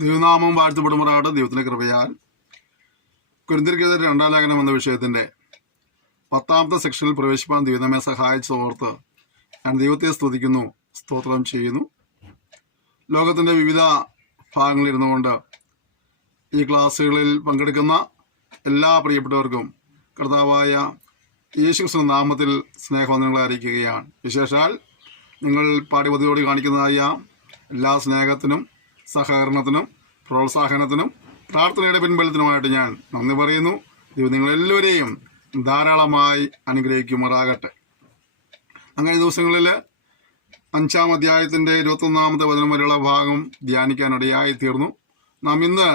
ദൈവനാമം വാഴ്ത്തപ്പെടുമാറാകട്ടെ. ദൈവത്തിന്റെ കൃപയാൽ കൊരിന്ത്യർക്കെതിരെ 2-ാം ലേഖനം എന്ന വിഷയത്തിന്റെ 10ാമത്തെ സെക്ഷനിൽ പ്രവേശിപ്പാൻ ദൈവം നമ്മെ സഹായിച്ചോർത്ത് ഞാൻ ദൈവത്തെ സ്തുതിക്കുന്നു, സ്തോത്രം ചെയ്യുന്നു. ലോകത്തിന്റെ വിവിധ ഭാഗങ്ങളിൽ ഇരുന്നുകൊണ്ട് ഈ ക്ലാസ്സുകളിൽ പങ്കെടുക്കുന്ന എല്ലാ പ്രിയപ്പെട്ടവർക്കും കർത്താവായ യേശുക്രിസ്തുവിന്റെ നാമത്തിൽ സ്നേഹവന്ദനങ്ങളെ അറിയിക്കുകയാണ്. വിശേഷാൽ നിങ്ങൾ പാഠ്യപദ്ധതിയോട് കാണിക്കുന്നതായ എല്ലാ സ്നേഹത്തിനും സഹകരണത്തിനും പ്രോത്സാഹനത്തിനും പ്രാർത്ഥനയുടെ പിൻബലത്തിനുമായിട്ട് ഞാൻ നന്ദി പറയുന്നു. ദൈവം നിങ്ങളെല്ലാവരെയും ധാരാളമായി അനുഗ്രഹിക്കുമാറാകട്ടെ. അങ്ങനെ ദിവസങ്ങളിൽ 5-ാം അധ്യായത്തിന്റെ 21-ാമത്തെ വചനം വരെയുള്ള ഭാഗം ധ്യാനിക്കാനിടയായി തീർന്നു. നാം ഇന്ന്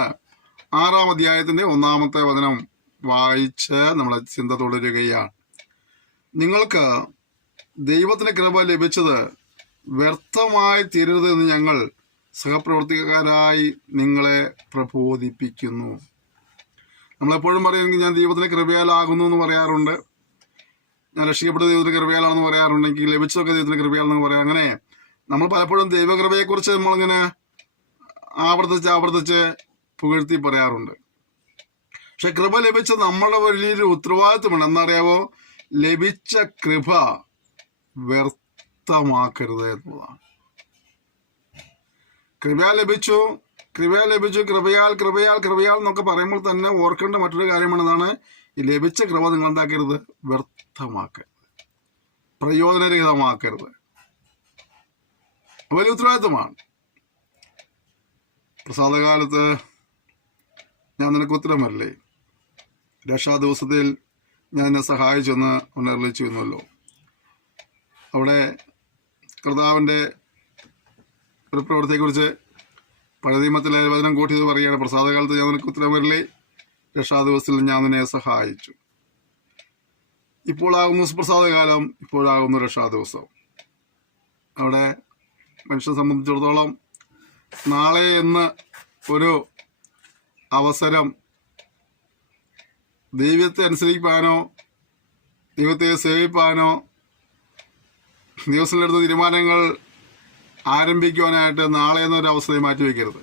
6-ാം അധ്യായത്തിന്റെ 1-ാമത്തെ വചനം വായിച്ച് നമ്മളെ ചിന്ത തുടരുകയാണ്. നിങ്ങൾക്ക് ദൈവത്തിന്റെ കൃപ ലഭിച്ചത് വ്യർത്ഥമായി തീരരുത് എന്ന് ഞങ്ങൾ സഹപ്രവർത്തകരായി നിങ്ങളെ പ്രബോധിപ്പിക്കുന്നു. നമ്മളെപ്പോഴും പറയുമെങ്കിൽ ഞാൻ ദൈവത്തിന്റെ കൃപയാലാകുന്നു എന്ന് പറയാറുണ്ട്, ഞാൻ രക്ഷിക്കപ്പെട്ട ദൈവത്തിന്റെ കൃപയാലാണെന്ന് പറയാറുണ്ട്, എനിക്ക് ലഭിച്ചതൊക്കെ ദൈവത്തിന്റെ കൃപയാണെന്ന് പറയാം. അങ്ങനെ നമ്മൾ പലപ്പോഴും ദൈവകൃപയെക്കുറിച്ച് നമ്മളിങ്ങനെ ആവർത്തിച്ച് പുകഴ്ത്തി പറയാറുണ്ട്. പക്ഷെ കൃപ ലഭിച്ച നമ്മളുടെ വലിയൊരു ഉത്തരവാദിത്വമാണ്. എന്നറിയാവോ? ലഭിച്ച കൃപ വ്യർത്ഥമാക്കരുത് എന്നതാണ്. കൃപയാൽ ലഭിച്ചു കൃപയാൽ എന്നൊക്കെ പറയുമ്പോൾ തന്നെ ഓർക്കേണ്ട മറ്റൊരു കാര്യമാണെന്നാണ്, ഈ ലഭിച്ച കൃപ നിങ്ങൾ എന്താക്കരുത്? വ്യർത്ഥമാക്കരുത്, പ്രയോജനരഹിതമാക്കരുത്. വലിയ ഉത്തരവാദിത്വമാണ്. പ്രസാദകാലത്ത് ഞാൻ നിനക്ക് ഉത്തരമല്ലേ, രക്ഷാ ദിവസത്തിൽ ഞാൻ എന്നെ സഹായിച്ചെന്ന് ഉണർലിച്ചു എന്നല്ലോ. അവിടെ കർത്താവിൻ്റെ ഒരു പ്രവൃത്തിയെക്കുറിച്ച് പഴയ നിയമത്തിലെ വചനം കൂട്ടിയത് പറയുകയാണ്. പ്രസാദകാലത്ത് ഞാൻ നിനക്ക് ഉത്തരമല്ലേ, രക്ഷാ ദിവസത്തിൽ ഞാൻ നിന്നെ സഹായിച്ചു. ഇപ്പോഴാകുന്നു പ്രസാദകാലം, ഇപ്പോഴാകുന്നു രക്ഷാ ദിവസം. അവിടെ മനുഷ്യനെ സംബന്ധിച്ചിടത്തോളം നാളെ എന്ന് ഒരു അവസരം ദൈവത്തെ അനുസരിക്കാനോ ദൈവത്തെ സേവിപ്പാനോ ദിവസത്തിലെടുത്ത തീരുമാനങ്ങൾ ആരംഭിക്കുവാനായിട്ട് നാളെ എന്നൊരു അവസ്ഥയെ മാറ്റിവെക്കരുത്.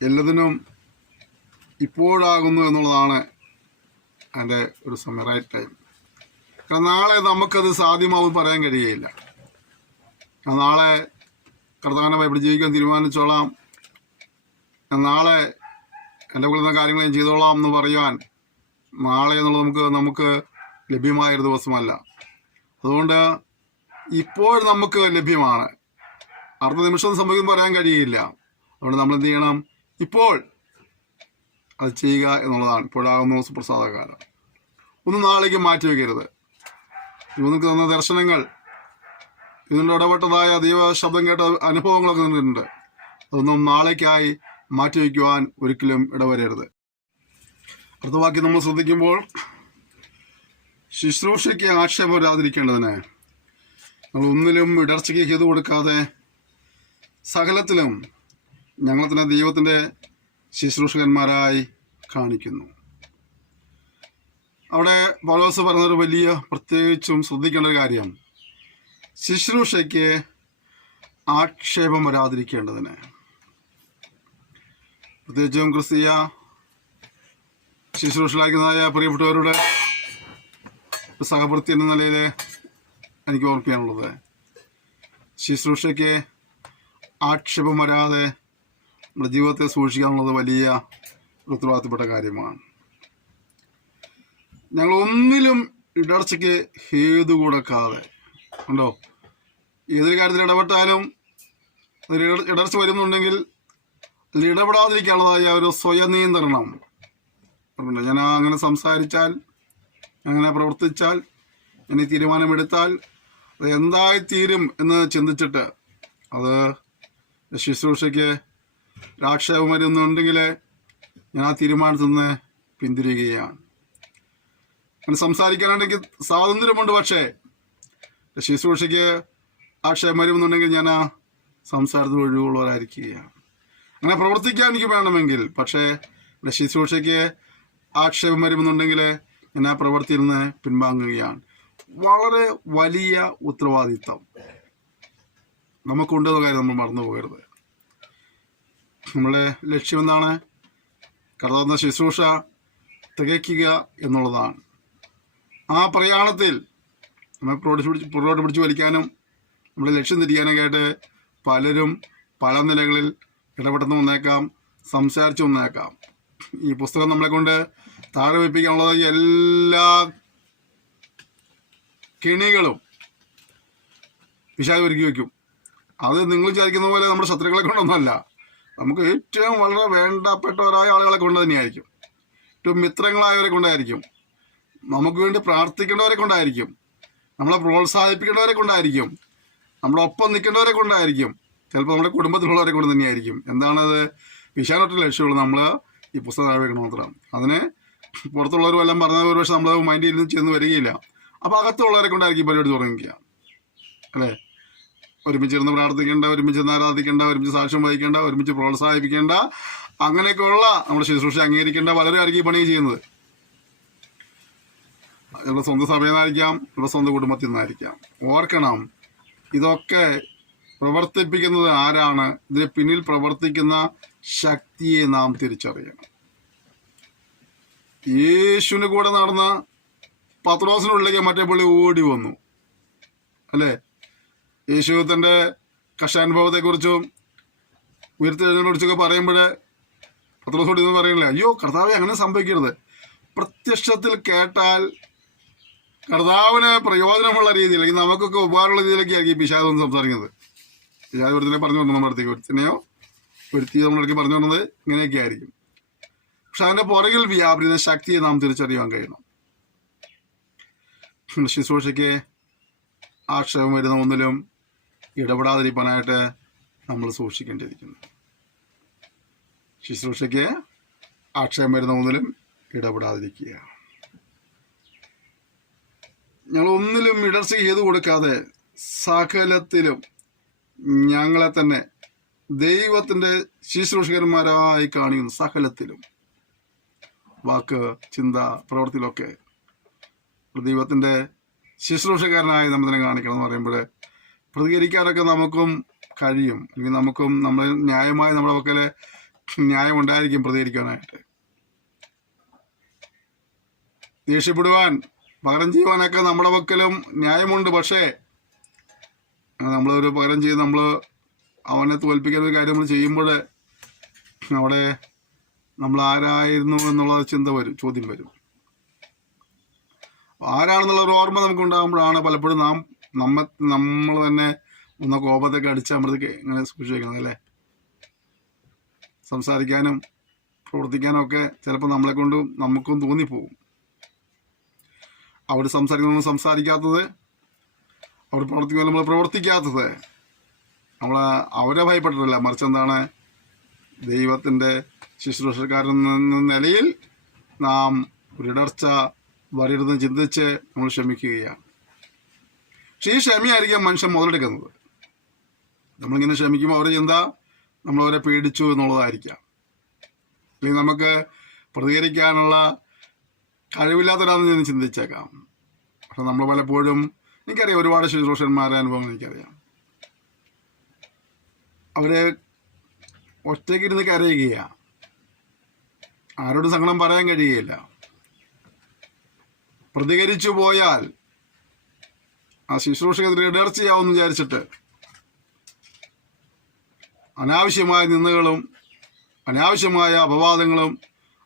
എല്ലാത്തിനും ഇപ്പോഴാകുന്നു എന്നുള്ളതാണ് അതിൻ്റെ ഒരു റൈറ്റ് ടൈം. കാരണം നാളെ നമുക്കത് സാധ്യമാവും പറയാൻ കഴിയുകയില്ല. നാളെ കർത്താവിനെ ഭയപ്പെട്ട് ജീവിക്കാൻ തീരുമാനിച്ചോളാം, നാളെ എൻ്റെ കൊള്ളുന്ന കാര്യങ്ങൾ ഞാൻ ചെയ്തോളാം എന്ന് പറയുവാൻ നാളെ എന്നുള്ളത് നമുക്ക് ലഭ്യമായൊരു ദിവസമല്ല. അതുകൊണ്ട് ഇപ്പോൾ നമുക്ക് ലഭ്യമാണ്. അടുത്ത നിമിഷം സംഭവിക്കും പറയാൻ കഴിയില്ല. അതുകൊണ്ട് നമ്മൾ എന്ത് ചെയ്യണം? ഇപ്പോൾ അത് ചെയ്യുക എന്നുള്ളതാണ്. ഇപ്പോഴാകുന്നു സുപ്രസാദകാലം. ഒന്നും നാളേക്ക് മാറ്റിവെക്കരുത്. നിങ്ങൾക്ക് തന്ന ദർശനങ്ങൾ, ഇതിൻ്റെ ഇടപെട്ടതായ ദൈവ ശബ്ദം കേട്ട അനുഭവങ്ങളൊക്കെ നിന്നിട്ടുണ്ട്. അതൊന്നും നാളേക്കായി മാറ്റിവെക്കുവാൻ ഒരിക്കലും ഇടവരരുത്. അടുത്ത വാക്യം നമ്മൾ ശ്രദ്ധിക്കുമ്പോൾ, ശുശ്രൂഷയ്ക്ക് ആക്ഷേപം വരാതിരിക്കേണ്ടതിന് നമ്മൾ ഒന്നിലും ഇടർച്ചയ്ക്ക് ഹേതു കൊടുക്കാതെ സകലത്തിലും ഞങ്ങൾ തന്നെ ദൈവത്തിൻ്റെ ശുശ്രൂഷകന്മാരായി കാണിക്കുന്നു. അവിടെ പൗലോസ് പറഞ്ഞൊരു വലിയ പ്രത്യേകിച്ചും ശ്രദ്ധിക്കേണ്ട ഒരു കാര്യം, ശുശ്രൂഷയ്ക്ക് ആക്ഷേപം വരാതിരിക്കേണ്ടതിന്. പ്രത്യേകിച്ചും ക്രിസ്തീയ ശുശ്രൂഷയിലാക്കുന്നതായ പ്രിയപ്പെട്ടവരുടെ സഹപ്രവൃത്തി എന്ന നിലയിൽ എനിക്ക് ഓർപ്പിക്കാനുള്ളത്, ശുശ്രൂഷയ്ക്ക് ആക്ഷേപം വരാതെ നമ്മുടെ ജീവിതത്തെ സൂക്ഷിക്കാനുള്ളത് വലിയ ഉത്തരവാദിത്തപ്പെട്ട കാര്യമാണ്. ഞങ്ങൾ ഒന്നിലും ഇടർച്ചയ്ക്ക് ഹേതു കൊടുക്കാതെ ഉണ്ടോ, ഏതൊരു കാര്യത്തിൽ ഇടപെട്ടാലും ഇടർച്ച വരുന്നുണ്ടെങ്കിൽ അതിൽ ഇടപെടാതിരിക്കാനുള്ളതായ ഒരു സ്വയനിയന്ത്രണം. ഞാൻ അങ്ങനെ സംസാരിച്ചാൽ, അങ്ങനെ പ്രവർത്തിച്ചാൽ, ഞാൻ ഈ തീരുമാനമെടുത്താൽ അത് എന്തായിത്തീരും എന്ന് ചിന്തിച്ചിട്ട് അത് ശുശ്രൂഷയ്ക്ക് ആക്ഷേപം വരുന്നുണ്ടെങ്കിൽ ഞാൻ ആ തീരുമാനത്തിൽ നിന്ന് പിന്തിരിയുകയാണ്. അങ്ങനെ സംസാരിക്കാനാണെങ്കിൽ സ്വാതന്ത്ര്യമുണ്ട്, പക്ഷേ ശുശ്രൂഷയ്ക്ക് ആക്ഷേപം വരുന്നുണ്ടെങ്കിൽ ഞാൻ ആ സംസാരത്തിൽ ഒഴിവുള്ളവരായിരിക്കുകയാണ്. അങ്ങനെ പ്രവർത്തിക്കാൻ എനിക്ക് വേണമെങ്കിൽ, പക്ഷേ ശുശ്രൂഷയ്ക്ക് ആക്ഷേപം വരുമെന്നുണ്ടെങ്കിൽ ഞാൻ ആ പ്രവൃത്തിയിൽ നിന്ന് പിൻവാങ്ങുകയാണ്. വളരെ വലിയ ഉത്തരവാദിത്തം നമുക്കുണ്ടെന്ന കാര്യം നമ്മൾ മറന്നു പോകരുത്. നമ്മളുടെ ലക്ഷ്യം എന്താണ്? കർത്താവിന്റെ ശുശ്രൂഷ തികയ്ക്കുക എന്നുള്ളതാണ്. ആ പ്രയാണത്തിൽ നമ്മൾ പുറകോട്ട് പിടിച്ച് വലിക്കാനും നമ്മുടെ ലക്ഷ്യം തിരിക്കാനൊക്കെ ആയിട്ട് പലരും പല നിലകളിൽ ഇടപെട്ടെന്ന് വന്നേക്കാം, സംസാരിച്ചു വന്നേക്കാം. ഈ പുസ്തകം നമ്മളെ കൊണ്ട് താഴെ വയ്പ്പിക്കാനുള്ളത് എല്ലാ കെണികളും പിശാച് ഒരുക്കി വയ്ക്കും. അത് നിങ്ങൾ വിചാരിക്കുന്ന പോലെ നമ്മുടെ ശത്രുക്കളെ കൊണ്ടൊന്നുമല്ല, നമുക്ക് ഏറ്റവും വളരെ വേണ്ടപ്പെട്ടവരായ ആളുകളെ കൊണ്ട് തന്നെയായിരിക്കും, ഏറ്റവും മിത്രങ്ങളായവരെ കൊണ്ടായിരിക്കും, നമുക്ക് വേണ്ടി പ്രാർത്ഥിക്കേണ്ടവരെ കൊണ്ടായിരിക്കും, നമ്മളെ പ്രോത്സാഹിപ്പിക്കേണ്ടവരെ കൊണ്ടായിരിക്കും, നമ്മുടെ ഒപ്പം നിൽക്കേണ്ടവരെ കൊണ്ടായിരിക്കും, ചിലപ്പോൾ നമ്മുടെ കുടുംബത്തിലുള്ളവരെ കൊണ്ട് തന്നെയായിരിക്കും. എന്താണത്? പിശാചൊറ്റ ലക്ഷ്യമുള്ളൂ നമ്മൾ ഈ പുസ്തകം താഴെ വെക്കണം മാത്രം. അതിന് പുറത്തുള്ളവരും എല്ലാം പറഞ്ഞത് ഒരു പക്ഷെ നമ്മൾ മൈൻഡിൽ നിന്ന് ചെന്ന് വരികയില്ല. അപ്പോൾ അകത്തുള്ളവരെ കൊണ്ടായിരിക്കും പരിപാടി തുടങ്ങിക്കുക, അല്ലേ? ഒരുമിച്ചിരുന്ന് പ്രാർത്ഥിക്കേണ്ട, ഒരുമിച്ചിരുന്ന് ആരാധിക്കേണ്ട, ഒരുമിച്ച് സാക്ഷ്യം വഹിക്കേണ്ട, ഒരുമിച്ച് പ്രോത്സാഹിപ്പിക്കേണ്ട, അങ്ങനെയൊക്കെയുള്ള നമ്മുടെ ശുശ്രൂഷ അംഗീകരിക്കേണ്ട പലരും ആയിരിക്കും ഈ പണി ചെയ്യുന്നത്. ഇവിടെ സ്വന്തം സഭയിൽ നിന്നായിരിക്കാം, ഇവിടെ സ്വന്തം കുടുംബത്തിൽ നിന്നായിരിക്കാം. ഓർക്കണം, ഇതൊക്കെ പ്രവർത്തിപ്പിക്കുന്നത് ആരാണ്? ഇതിന് പിന്നിൽ പ്രവർത്തിക്കുന്ന ശക്തിയെ നാം തിരിച്ചറിയണം. യേശുവിന് കൂടെ നടന്ന പത്രോസിനുള്ളിലേക്ക് മറ്റേ പുള്ളി ഓടി വന്നു, അല്ലേ? യേശു തൻ്റെ കഷ്ടാനുഭവത്തെക്കുറിച്ചും ഉയർത്തെഴുന്നേൽപ്പിനെക്കുറിച്ചൊക്കെ പറയുമ്പോൾ പത്രോസോട് ഇന്ന് പറയണില്ലേ, അയ്യോ കർത്താവെ അങ്ങനെ സംഭവിക്കരുത്. പ്രത്യക്ഷത്തിൽ കേട്ടാൽ കർത്താവിന് പ്രയോജനമുള്ള രീതിയിൽ, അല്ലെങ്കിൽ നമുക്കൊക്കെ ഉപകാരമുള്ള രീതിയിലൊക്കെ ആയിരിക്കും പിശാച് വന്ന് സംസാരിക്കുന്നത്. പിശാച് ഒരുത്തിനെ പറഞ്ഞു വന്നു നമ്മുടെ അടുത്തേക്ക്, ഒരുത്തി നമ്മുടെ അടുത്ത് പറഞ്ഞു വന്നത് ഇങ്ങനെയൊക്കെ ആയിരിക്കും. പക്ഷെ അതിൻ്റെ പുറകിൽ വ്യാപരിക്കുന്ന ശക്തിയെ നാം തിരിച്ചറിയാൻ കഴിയണം. ശുശ്രൂഷയ്ക്ക് ആക്ഷേപം വരുന്ന ഒന്നിലും ഇടപെടാതിരിക്കാനായിട്ട് നമ്മൾ സൂക്ഷിക്കേണ്ടിയിരിക്കുന്നു. ശുശ്രൂഷയ്ക്ക് ആക്ഷേപം വരുന്ന ഒന്നിലും ഇടപെടാതിരിക്കുക. ഞങ്ങൾ ഒന്നിലും ഇടർച്ച ചെയ്തു കൊടുക്കാതെ സകലത്തിലും ഞങ്ങളെ തന്നെ ദൈവത്തിൻ്റെ ശുശ്രൂഷകന്മാരായി കാണിക്കുന്നു. സകലത്തിലും, വാക്ക്, ചിന്ത, പ്രവൃത്തിയിലൊക്കെ ദൈവത്തിൻ്റെ ശുശ്രൂഷകാരനായി നമ്മൾ തന്നെ കാണിക്കണം എന്ന് പറയുമ്പോൾ പ്രതികരിക്കാനൊക്കെ നമുക്കും കഴിയും, അല്ലെങ്കിൽ നമുക്കും നമ്മൾ ന്യായമായി നമ്മുടെ പക്കല് ന്യായം ഉണ്ടായിരിക്കും പ്രതികരിക്കാനായിട്ട്. ദേഷ്യപ്പെടുവാൻ, പകരം ചെയ്യുവാനൊക്കെ നമ്മുടെ പക്കലും ന്യായമുണ്ട്. പക്ഷേ നമ്മളൊരു പകരം ചെയ്ത് നമ്മൾ അവനെ തോൽപ്പിക്കുന്ന ഒരു കാര്യം നമ്മൾ ചെയ്യുമ്പോൾ അവിടെ നമ്മൾ ആരായിരുന്നു എന്നുള്ള ചിന്ത വരും, ചോദ്യം വരും. ആരാണെന്നുള്ള ഒരു ഓർമ്മ നമുക്ക് ഉണ്ടാകുമ്പോഴാണ് പലപ്പോഴും നമ്മൾ തന്നെ ഒന്ന് കോപത്തൊക്കെ അടിച്ച് അമൃത് ഇങ്ങനെ സൂക്ഷിച്ച് വയ്ക്കുന്നത്, അല്ലേ? സംസാരിക്കാനും പ്രവർത്തിക്കാനും ഒക്കെ ചിലപ്പോൾ നമ്മളെ കൊണ്ടും നമുക്കും തോന്നിപ്പോകും. അവർ സംസാരിക്കുന്നതൊന്നും സംസാരിക്കാത്തത്, അവർ പ്രവർത്തിക്കുന്ന നമ്മൾ പ്രവർത്തിക്കാത്തത് നമ്മൾ അവരെ ഭയപ്പെട്ടിട്ടില്ല, മറിച്ച് എന്താണ്, ദൈവത്തിൻ്റെ ശുശ്രൂഷക്കാരെന്ന നിലയിൽ നാം ഒരിടർച്ച വരരുതെന്ന് ചിന്തിച്ച് നമ്മൾ ക്ഷമിക്കുകയാണ്. പക്ഷെ ഈ ക്ഷമയായിരിക്കും മനുഷ്യൻ മുതലെടുക്കുന്നത്. നമ്മളിങ്ങനെ ക്ഷമിക്കുമ്പോൾ അവരെ ചിന്ത നമ്മളവരെ പേടിച്ചു എന്നുള്ളതായിരിക്കാം, അല്ലെങ്കിൽ നമുക്ക് പ്രതികരിക്കാനുള്ള കഴിവില്ലാത്തവരാണെന്ന് ഞാൻ ചിന്തിച്ചേക്കാം. പക്ഷെ നമ്മൾ പലപ്പോഴും, എനിക്കറിയാം ഒരുപാട് ശുശ്രൂഷന്മാരുടെ അനുഭവങ്ങൾ എനിക്കറിയാം. അവര് ഒറ്റയ്ക്കിരുന്ന് കരയുകയാണ്, ആരോടും സങ്കടം പറയാൻ കഴിയുകയില്ല. പ്രതികരിച്ചു പോയാൽ ആ ശുശ്രൂഷകത്തിന് ഇടർച്ചയാവുമെന്ന് വിചാരിച്ചിട്ട് അനാവശ്യമായ നിന്ദകളും അനാവശ്യമായ അപവാദങ്ങളും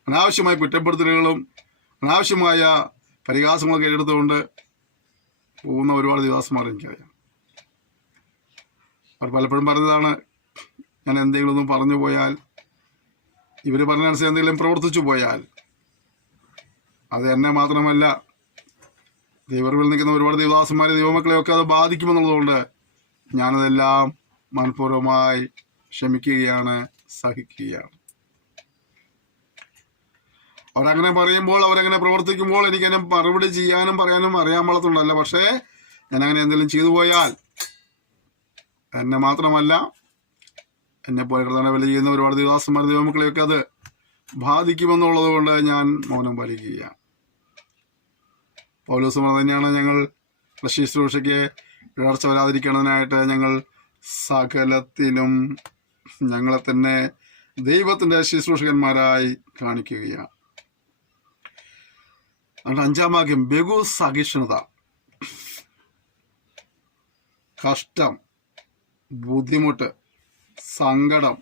അനാവശ്യമായ കുറ്റപ്പെടുത്തലുകളും അനാവശ്യമായ പരിഹാസങ്ങളൊക്കെ ഏറ്റെടുത്തുകൊണ്ട് പോകുന്ന ഒരുപാട് ദിവസമാർ എനിക്കറിയാം. അവർ പലപ്പോഴും പറഞ്ഞതാണ്, ഞാൻ എന്തെങ്കിലും ഒന്നും പറഞ്ഞു പോയാൽ, ഇവർ പറഞ്ഞനുസരിച്ച് എന്തെങ്കിലും പ്രവർത്തിച്ചു പോയാൽ അത് എന്നെ മാത്രമല്ല ദൈവറിൽ നിൽക്കുന്ന ഒരുപാട് ദേവദാസന്മാരെ, ദൈവമക്കളെയൊക്കെ അത് ബാധിക്കുമെന്നുള്ളതുകൊണ്ട് ഞാനതെല്ലാം മനഃപൂർവ്വമായി ക്ഷമിക്കുകയാണ്, സഹിക്കുകയാണ്. അവരങ്ങനെ പറയുമ്പോൾ, അവരങ്ങനെ പ്രവർത്തിക്കുമ്പോൾ എനിക്കതിനെ മറുപടി ചെയ്യാനും പറയാനും അറിയാൻ പാടത്തുണ്ടല്ല. പക്ഷേ ഞാനങ്ങനെ എന്തെങ്കിലും ചെയ്തു പോയാൽ എന്നെ മാത്രമല്ല, എന്നെ പോലെ കർത്താവിനെ വില ചെയ്യുന്ന ഒരുപാട് ദേവദാസന്മാർ, ദൈവമക്കളെയൊക്കെ അത് ബാധിക്കുമെന്നുള്ളത് കൊണ്ട് ഞാൻ മൗനം പാലിക്കുകയാണ്. പൗലോസ് തന്നെയാണ്, ഞങ്ങൾ ശുശ്രൂഷയ്ക്ക് ഇടർച്ച വരാതിരിക്കുന്നതിനായിട്ട് ഞങ്ങൾ സകലത്തിലും ഞങ്ങളെ തന്നെ ദൈവത്തിൻ്റെ ശുശ്രൂഷകന്മാരായി കാണിക്കുകയാണ്. അതുകൊണ്ട് 5-ാം വാക്യം, ബഹു സഹിഷ്ണുത, കഷ്ടം, ബുദ്ധിമുട്ട്, സങ്കടം,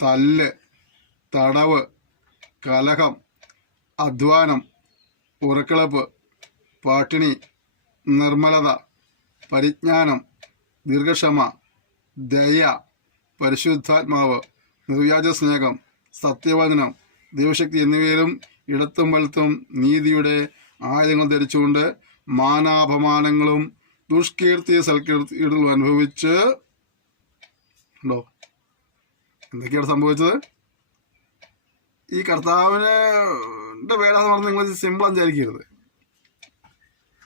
തല്ല്, തടവ്, കലഹം, അധ്വാനം, ഉറക്കളപ്പ്, പട്ടിണി, നിർമ്മലത, പരിജ്ഞാനം, ദീർഘക്ഷമ, ദയ, പരിശുദ്ധാത്മാവ്, നിർവ്യാജ സ്നേഹം, സത്യവചനം, ദൈവശക്തി എന്നിവയിലും ഇടത്തും വലത്തും നീതിയുടെ ആയുധങ്ങൾ ധരിച്ചുകൊണ്ട് മാനാപമാനങ്ങളും ദുഷ്കീർത്തി സൽകീർത്തികളും അനുഭവിച്ച് ഉണ്ടോ. എന്തൊക്കെയാണ് സംഭവിച്ചത്? ഈ കർത്താവിൻ്റെ പേരാന്ന് പറഞ്ഞാൽ നിങ്ങൾ സിമ്പിൾ വിചാരിക്കരുത്.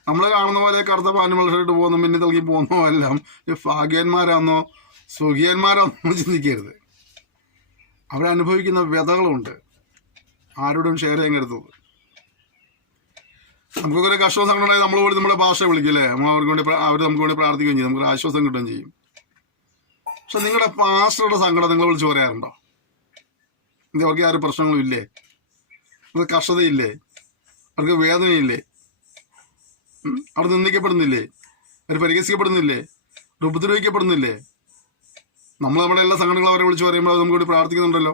നമ്മൾ കാണുന്ന പോലെ കറുത്ത പാനുമൾട്ട് പോകുന്നു, മിന്നി തൽകി പോകുന്നോ എല്ലാം ഭാഗ്യന്മാരാണെന്നോ സുഖിയന്മാരാണെന്നോ ചിന്തിക്കരുത്. അവരനുഭവിക്കുന്ന വ്യതകളുണ്ട്, ആരോടും ഷെയർ ചെയ്യാൻ കരുതുന്നത്. നമുക്കൊരു കഷ്ടവും സങ്കടം ഉണ്ടായി നമ്മൾ പോലും നമ്മുടെ ഭാഷ വിളിക്കില്ലേ, നമ്മൾ അവർക്ക് വേണ്ടി അവർ നമുക്ക് വേണ്ടി പ്രാർത്ഥിക്കുകയും ചെയ്യും, നമുക്ക് ആശ്വാസം കിട്ടുകയും ചെയ്യും. പക്ഷെ നിങ്ങളുടെ പാസ്റ്ററുടെ സങ്കടം നിങ്ങൾ വിളിച്ച് പറയാറുണ്ടോ? അവർക്ക് ആരും പ്രശ്നങ്ങളും ഇല്ലേ? അവർക്ക് കഷ്ടതയില്ലേ? അവർക്ക് വേദനയില്ലേ? അവർ നിന്ദിക്കപ്പെടുന്നില്ലേ? അവർ പരിഹസിക്കപ്പെടുന്നില്ലേ? അവർ ഉപദ്രവിക്കപ്പെടുന്നില്ലേ? നമ്മൾ നമ്മുടെ എല്ലാ സങ്കടങ്ങളും അവരെ വിളിച്ച് പറയുമ്പോൾ നമുക്ക് വേണ്ടി പ്രാർത്ഥിക്കുന്നുണ്ടല്ലോ.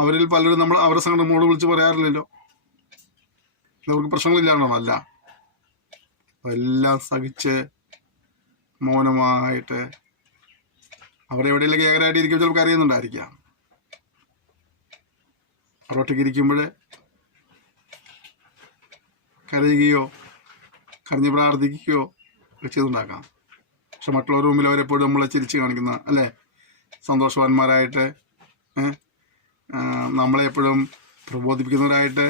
അവരിൽ പലരും നമ്മൾ അവരുടെ സങ്കടം നമ്മളോട് വിളിച്ച് പറയാറില്ലല്ലോ. അവർക്ക് പ്രശ്നങ്ങളില്ലാണോ? അല്ല, അതെല്ലാം സഹിച്ച് മൗനമായിട്ട് അവരെവിടെയെങ്കിലും ഏകരായിട്ട് ഇരിക്കുമ്പോൾ ചിലപ്പോൾ അറിയുന്നുണ്ടായിരിക്കാം. അവരൊറ്റയ്ക്ക് ഇരിക്കുമ്പോൾ കരയുകയോ കരഞ്ഞ് പ്രാർത്ഥിക്കുകയോ ഒക്കെ ചെയ്തുണ്ടാക്കാം. പക്ഷെ മറ്റുള്ളവരുടെ മുമ്പിൽ അവരെപ്പോഴും നമ്മളെ ചിരിച്ച് കാണിക്കുന്ന അല്ലേ, സന്തോഷവാന്മാരായിട്ട് നമ്മളെ എപ്പോഴും പ്രബോധിപ്പിക്കുന്നവരായിട്ട്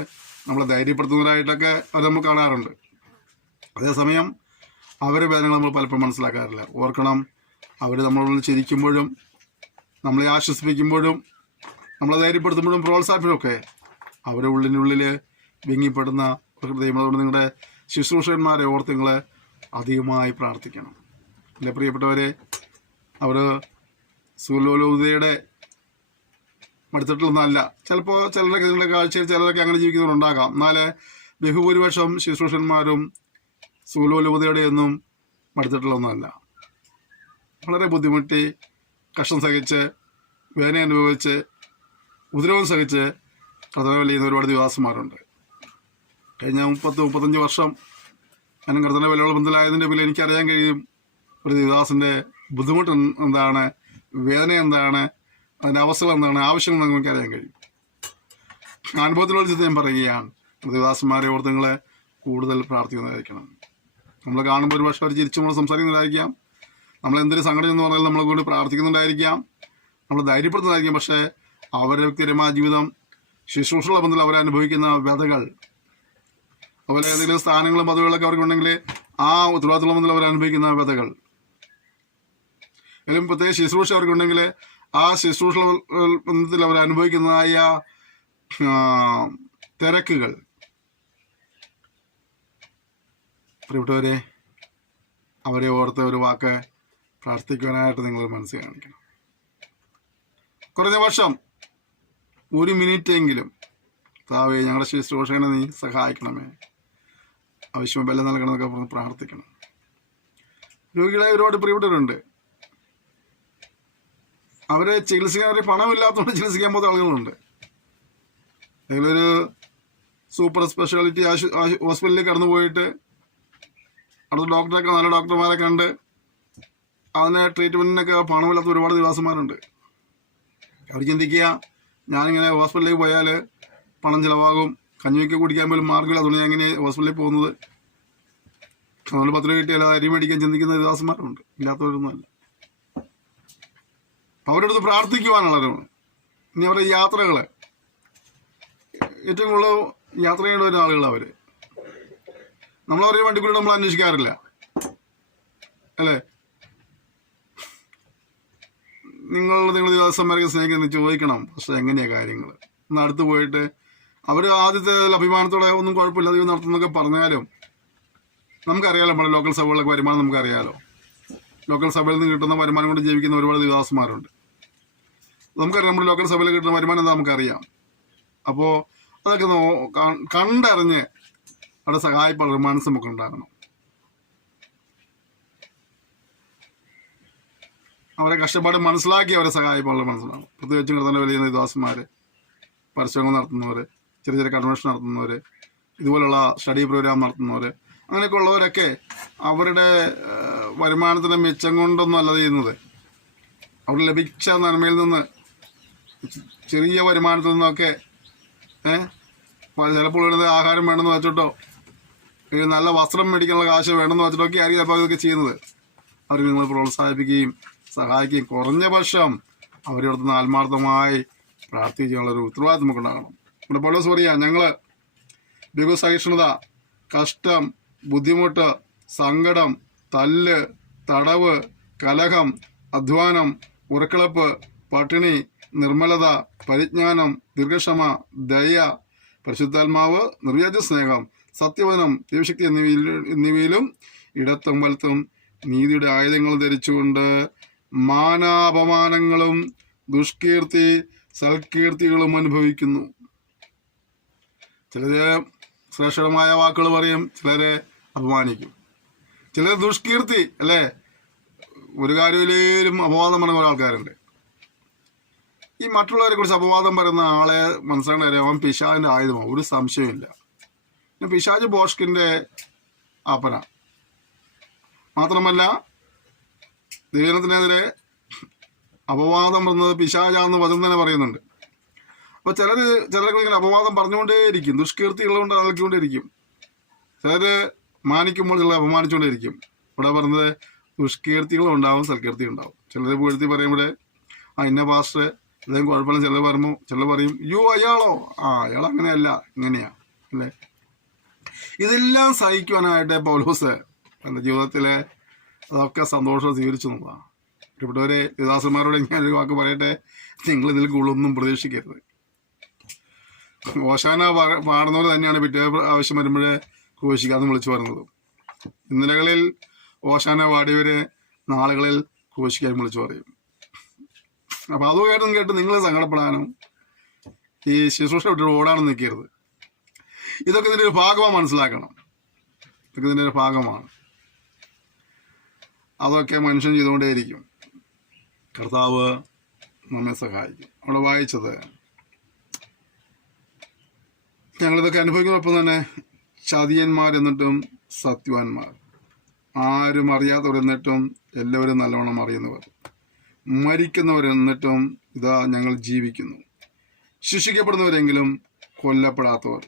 നമ്മളെ ധൈര്യപ്പെടുത്തുന്നവരായിട്ടൊക്കെ അവർ നമ്മൾ കാണാറുണ്ട്. അതേസമയം അവരുടെ വേദനകൾ നമ്മൾ പലപ്പോഴും മനസ്സിലാക്കാറില്ല. ഓർക്കണം, അവർ നമ്മളോട് ചിരിക്കുമ്പോഴും നമ്മളെ ആശ്വസിപ്പിക്കുമ്പോഴും നമ്മളെ ധൈര്യപ്പെടുത്തുമ്പോഴും പ്രോത്സാഹിപ്പിക്കുമൊക്കെ അവരുടെ ഉള്ളിനുള്ളിൽ വിങ്ങിപ്പെടുന്ന ഹൃദയം. അതുകൊണ്ട് നിങ്ങളുടെ ശുശ്രൂഷകന്മാരെ ഓർത്ത് നിങ്ങൾ അധികമായി പ്രാർത്ഥിക്കണം. എൻ്റെ പ്രിയപ്പെട്ടവരെ, അവർ സുലോലുതയുടെ മടുത്തിട്ടുള്ളതല്ല. ചിലപ്പോൾ ചിലരൊക്കെ നിങ്ങളുടെ കാഴ്ചയിൽ ചിലരൊക്കെ അങ്ങനെ ജീവിക്കുന്നവരുണ്ടാകാം. എന്നാൽ ബഹുഭൂരിപക്ഷം ശുശ്രൂഷന്മാരും സുലോലുതയുടെ ഒന്നും മടുത്തിട്ടുള്ളതൊന്നുമല്ല. വളരെ ബുദ്ധിമുട്ടി കഷ്ടം സഹിച്ച് വേദന അനുഭവിച്ച് ഉപദ്രവം സഹിച്ച് കർത്തനെ ചെയ്യുന്ന ഒരുപാട് ദിവസന്മാരുണ്ട്. കഴിഞ്ഞ 30-35 വർഷം ഞാൻ കർത്തനെ വിലയുള്ള ബന്ധത്തിലായതിൻ്റെ പേരിൽ എനിക്കറിയാൻ കഴിയും ഒരു ദേവദാസിൻ്റെ ബുദ്ധിമുട്ട് എന്താണ്, വേദന എന്താണ്, അതിൻ്റെ അവസ്ഥകൾ എന്താണ്, ആവശ്യങ്ങൾ എന്താണെന്ന് എനിക്കറിയാൻ കഴിയും. അനുഭവത്തിലുള്ള ചിത്രം ഞാൻ പറയുകയാണ്. ദേവദാസന്മാരെ ഓർത്ത് നിങ്ങൾ കൂടുതൽ പ്രാർത്ഥിക്കുന്നതായിരിക്കണം. നമ്മൾ കാണുമ്പോൾ ഒരു പക്ഷേ അവർ ചിരിച്ചു നമ്മൾ സംസാരിക്കുന്നതായിരിക്കാം, നമ്മൾ എന്തൊരു സങ്കടം എന്ന് പറഞ്ഞാൽ നമ്മളെ കൂടി പ്രാർത്ഥിക്കുന്നുണ്ടായിരിക്കാം, നമ്മൾ ധൈര്യപ്പെടുത്തുന്നതായിരിക്കും. പക്ഷേ അവരുടെ വ്യക്തിപരമായ ജീവിതം ശുശ്രൂഷയുള്ള ബന്ധത്തിൽ അവരനുഭവിക്കുന്ന വ്യതകൾ, അതുപോലെ ഏതെങ്കിലും സ്ഥാനങ്ങളും പദവികളൊക്കെ അവർക്കുണ്ടെങ്കിൽ ആ ഉത്തരവാദിത്തമുള്ള ബന്ധത്തിൽ അവരനുഭവിക്കുന്ന വ്യതകൾ, അല്ലെങ്കിൽ പ്രത്യേക ശുശ്രൂഷ അവർക്കുണ്ടെങ്കിൽ ആ ശുശ്രൂഷ ബന്ധത്തിൽ അവരനുഭവിക്കുന്നതായ തിരക്കുകൾ. പ്രിയപ്പെട്ടവരെ, അവരെ ഓർത്ത് ഒരു വാക്ക് പ്രാർത്ഥിക്കുവാനായിട്ട് നിങ്ങൾ മനസ്സ് കാണിക്കണം. കുറഞ്ഞ വർഷം 1 മിനിറ്റെങ്കിലും താവേ ഞങ്ങളുടെ ശുശ്രൂഷകനെ നീ സഹായിക്കണമേ, ആവശ്യം ബലം നൽകണമെന്നൊക്കെ പറഞ്ഞ് പ്രാർത്ഥിക്കണം. രോഗികളെ ഒരുപാട് പ്രിയപ്പെട്ടവരുണ്ട്. അവരെ ചികിത്സിക്കാൻ അവരെ പണമില്ലാത്തതുകൊണ്ട് ചികിത്സിക്കാൻ പോകുന്ന ആളുകളുണ്ട്. അല്ലെങ്കിൽ ഒരു സൂപ്പർ സ്പെഷ്യാലിറ്റി ഹോസ്പിറ്റലിൽ കടന്നു പോയിട്ട് അടുത്ത ഡോക്ടറൊക്കെ നല്ല ഡോക്ടർമാരെ കണ്ട് അതിനെ ട്രീറ്റ്മെൻറ്റിനൊക്കെ പണമില്ലാത്ത ഒരുപാട് ദിവസന്മാരുണ്ട്. അവർ ചിന്തിക്കുക, ഞാനിങ്ങനെ ഹോസ്പിറ്റലിലേക്ക് പോയാൽ പണം ചിലവാകും, കഞ്ഞിക്ക് കുടിക്കാൻ പോലും മാർഗ്ഗമില്ല, അതുകൊണ്ട് ഞാൻ ഇങ്ങനെ ഹോസ്പിറ്റലിൽ പോകുന്നത്, അതുകൊണ്ട് 10 രൂപ കിട്ടിയാൽ അരി മേടിക്കാൻ ചിന്തിക്കുന്ന ദിവസന്മാരുണ്ട്. ഇല്ലാത്തവരൊന്നുമല്ല. അവരുടെ അടുത്ത് പ്രാർത്ഥിക്കുവാനുള്ളവരാണ്. ഇനി അവരുടെ യാത്രകൾ, ഏറ്റവും കൂടുതൽ യാത്ര ചെയ്യേണ്ട വരുന്ന ആളുകൾ അവർ. നമ്മളവരുടെ വണ്ടിക്കൂടി നമ്മൾ അന്വേഷിക്കാറില്ല അല്ലേ. നിങ്ങളുടെ ദിവസന്മാരൊക്കെ സ്നേഹിക്കുന്നത് ചോദിക്കണം, പക്ഷെ എങ്ങനെയാണ് കാര്യങ്ങൾ ഒന്ന് അടുത്ത് പോയിട്ട് അവർ ആദ്യത്തെ അഭിമാനത്തോടെ ഒന്നും കുഴപ്പമില്ല അധികം നടത്തുന്നൊക്കെ പറഞ്ഞാലും നമുക്കറിയാലോ, നമ്മുടെ ലോക്കൽ സഭകളിലൊക്കെ വരുമാനം നമുക്കറിയാലോ. ലോക്കൽ സഭയിൽ നിന്ന് കിട്ടുന്ന വരുമാനം കൊണ്ട് ജീവിക്കുന്ന ഒരുപാട് ദേവദാസന്മാരുണ്ട്. നമുക്കറിയാം, നമ്മുടെ ലോക്കൽ സഭയിൽ കിട്ടുന്ന വരുമാനം എന്താ നമുക്കറിയാം. അപ്പോൾ അതൊക്കെ കണ്ടറിഞ്ഞ് അവിടെ സഹായിപ്പുള്ള മനസ്സ് നമുക്ക് ഉണ്ടാകണം. അവരെ കഷ്ടപ്പാട് മനസ്സിലാക്കി അവരെ സഹായിപ്പുള്ള മനസ്സിലാവും. പ്രത്യേകിച്ചും കർത്താവിന്റെ വലിയ ദാസന്മാർ, പരസ്യങ്ങൾ നടത്തുന്നവർ, ചെറിയ ചെറിയ കൺവെൻഷൻ നടത്തുന്നവർ, ഇതുപോലുള്ള സ്റ്റഡി പ്രോഗ്രാം നടത്തുന്നവർ, അങ്ങനെയൊക്കെ ഉള്ളവരൊക്കെ അവരുടെ വരുമാനത്തിൻ്റെ മിച്ചം കൊണ്ടൊന്നും അല്ല ചെയ്യുന്നത്. അവർ ലഭിച്ച നന്മയിൽ നിന്ന്, ചെറിയ വരുമാനത്തിൽ നിന്നൊക്കെ ചിലപ്പോൾ ഇടുന്ന ആഹാരം വേണമെന്ന് വെച്ചിട്ടോ നല്ല വസ്ത്രം മേടിക്കാനുള്ള കാശ് വേണമെന്ന് വെച്ചിട്ടൊക്കെ ആയിരിക്കും ചിലപ്പോൾ അതൊക്കെ ചെയ്യുന്നത്. അവർക്ക് നിങ്ങൾ പ്രോത്സാഹിപ്പിക്കുകയും സഹായിക്കുകയും കുറഞ്ഞ പക്ഷം അവരോടത്തുനിന്ന് ആത്മാർത്ഥമായി പ്രാർത്ഥിക്കാനുള്ളൊരു ഉത്തരവാദിത്വം നമുക്ക് ഉണ്ടാകണം. ഇവിടെ പൗലോസ് പറയാം, ഞങ്ങൾ ദീർഘസഹിഷ്ണുത, കഷ്ടം, ബുദ്ധിമുട്ട്, സങ്കടം, തല്ല്, തടവ്, കലഹം, അധ്വാനം, ഉറക്കിളപ്പ്, പട്ടിണി, നിർമ്മലത, പരിജ്ഞാനം, ദീർഘക്ഷമ, ദയ, പരിശുദ്ധാത്മാവ്, നിർവ്യാജ സ്നേഹം, സത്യവചനം, ദൈവശക്തി എന്നിവയിലും ഇടത്തും വലത്തും നീതിയുടെ ആയുധങ്ങൾ ധരിച്ചുകൊണ്ട് മാനാപമാനങ്ങളും ദുഷ്കീർത്തി സൽകീർത്തികളും അനുഭവിക്കുന്നു. ചിലര് ശ്രേഷ്ഠമായ വാക്കുകൾ പറയും, ചിലരെ അപമാനിക്കും, ചിലർ ദുഷ്കീർത്തി അല്ലേ, ഒരു കാര്യത്തിലും അപവാദം പറയുന്ന കുറെ ആൾക്കാരുണ്ട്. ഈ മറ്റുള്ളവരെ കുറിച്ച് അപവാദം പറയുന്ന ആളെ മനസ്സിലാക്കേണ്ട കാര്യം, അവൻ പിശാചിന്റെ ആയുധമാണ്, ഒരു സംശയമില്ല. പിശാച് ബോഷ്കിന്റെ ആപ്പന മാത്രമല്ല, ദൈവത്തിനെതിരെ അപവാദം പറയുന്നത് പിശാചാന്ന് വചനം തന്നെ പറയുന്നുണ്ട്. അപ്പോൾ ചിലർക്ക് ഇങ്ങനെ അപവാദം പറഞ്ഞുകൊണ്ടേയിരിക്കും, ദുഷ്കീർത്തികൾ കൊണ്ട് നൽകിക്കൊണ്ടേയിരിക്കും. ചിലര് മാനിക്കുമ്പോൾ ചിലർ അപമാനിച്ചുകൊണ്ടേയിരിക്കും. ഇവിടെ പറഞ്ഞത് ദുഷ്കീർത്തികളും ഉണ്ടാവും, സൽകീർത്തി ഉണ്ടാവും. ചിലർ പുകഴ്ത്തി പറയുമ്പോൾ ഇന്ന പാസ്റ്റർ അദ്ദേഹം കുഴപ്പമില്ല, ചിലർ പറയും യോ അയാളോ, അയാൾ അങ്ങനെയല്ല ഇങ്ങനെയാ അല്ലേ. ഇതെല്ലാം സഹിക്കുവാനായിട്ട് പൗലോസ് എൻ്റെ ജീവിതത്തിലെ അതൊക്കെ സന്തോഷം സ്വീകരിച്ചു നോക്കാം. ഇവിടെവരെ ദാസന്മാരോട് ഞാനൊരു വാക്ക് പറയട്ടെ, നിങ്ങൾ ഇതിൽ കൂടുതലൊന്നും പ്രതീക്ഷിക്കരുത്. ഓശാന പാടുന്നവർ തന്നെയാണ് പിറ്റേ ആവശ്യം വരുമ്പോഴേ ക്രൂശിക്കാതെ വിളിച്ചു പറയുന്നത്. ഇന്നലകളിൽ ഓശാന പാടിയവരെ നാളുകളിൽ ക്രൂശിക്കാൻ വിളിച്ചു പറയും. അപ്പോൾ അത് കേട്ട് നിങ്ങൾ സങ്കടപ്പെടാനും ഈ ശുശ്രൂഷ വിട്ടിട്ട് ഓടാനും നിൽക്കരുത്. ഇതൊക്കെ ഇതിൻ്റെ ഒരു ഭാഗമാണ്, മനസ്സിലാക്കണം. ഇതൊക്കെ ഇതിൻ്റെ ഒരു ഭാഗമാണ്. അതൊക്കെ മനുഷ്യൻ ചെയ്തുകൊണ്ടേയിരിക്കും. കർത്താവ് നമ്മെ സഹായിക്കും. അവിടെ വായിച്ചത് ഞങ്ങളിതൊക്കെ അനുഭവിക്കുന്നതോടൊപ്പം തന്നെ ചതിയന്മാരെന്നിട്ടും സത്യവാന്മാർ, ആരും അറിയാത്തവരെന്നിട്ടും എല്ലാവരും നല്ലവണ്ണം അറിയുന്നവർ, മരിക്കുന്നവരെന്നിട്ടും ഇതാ ഞങ്ങൾ ജീവിക്കുന്നു, ശിക്ഷിക്കപ്പെടുന്നവരെങ്കിലും കൊല്ലപ്പെടാത്തവർ,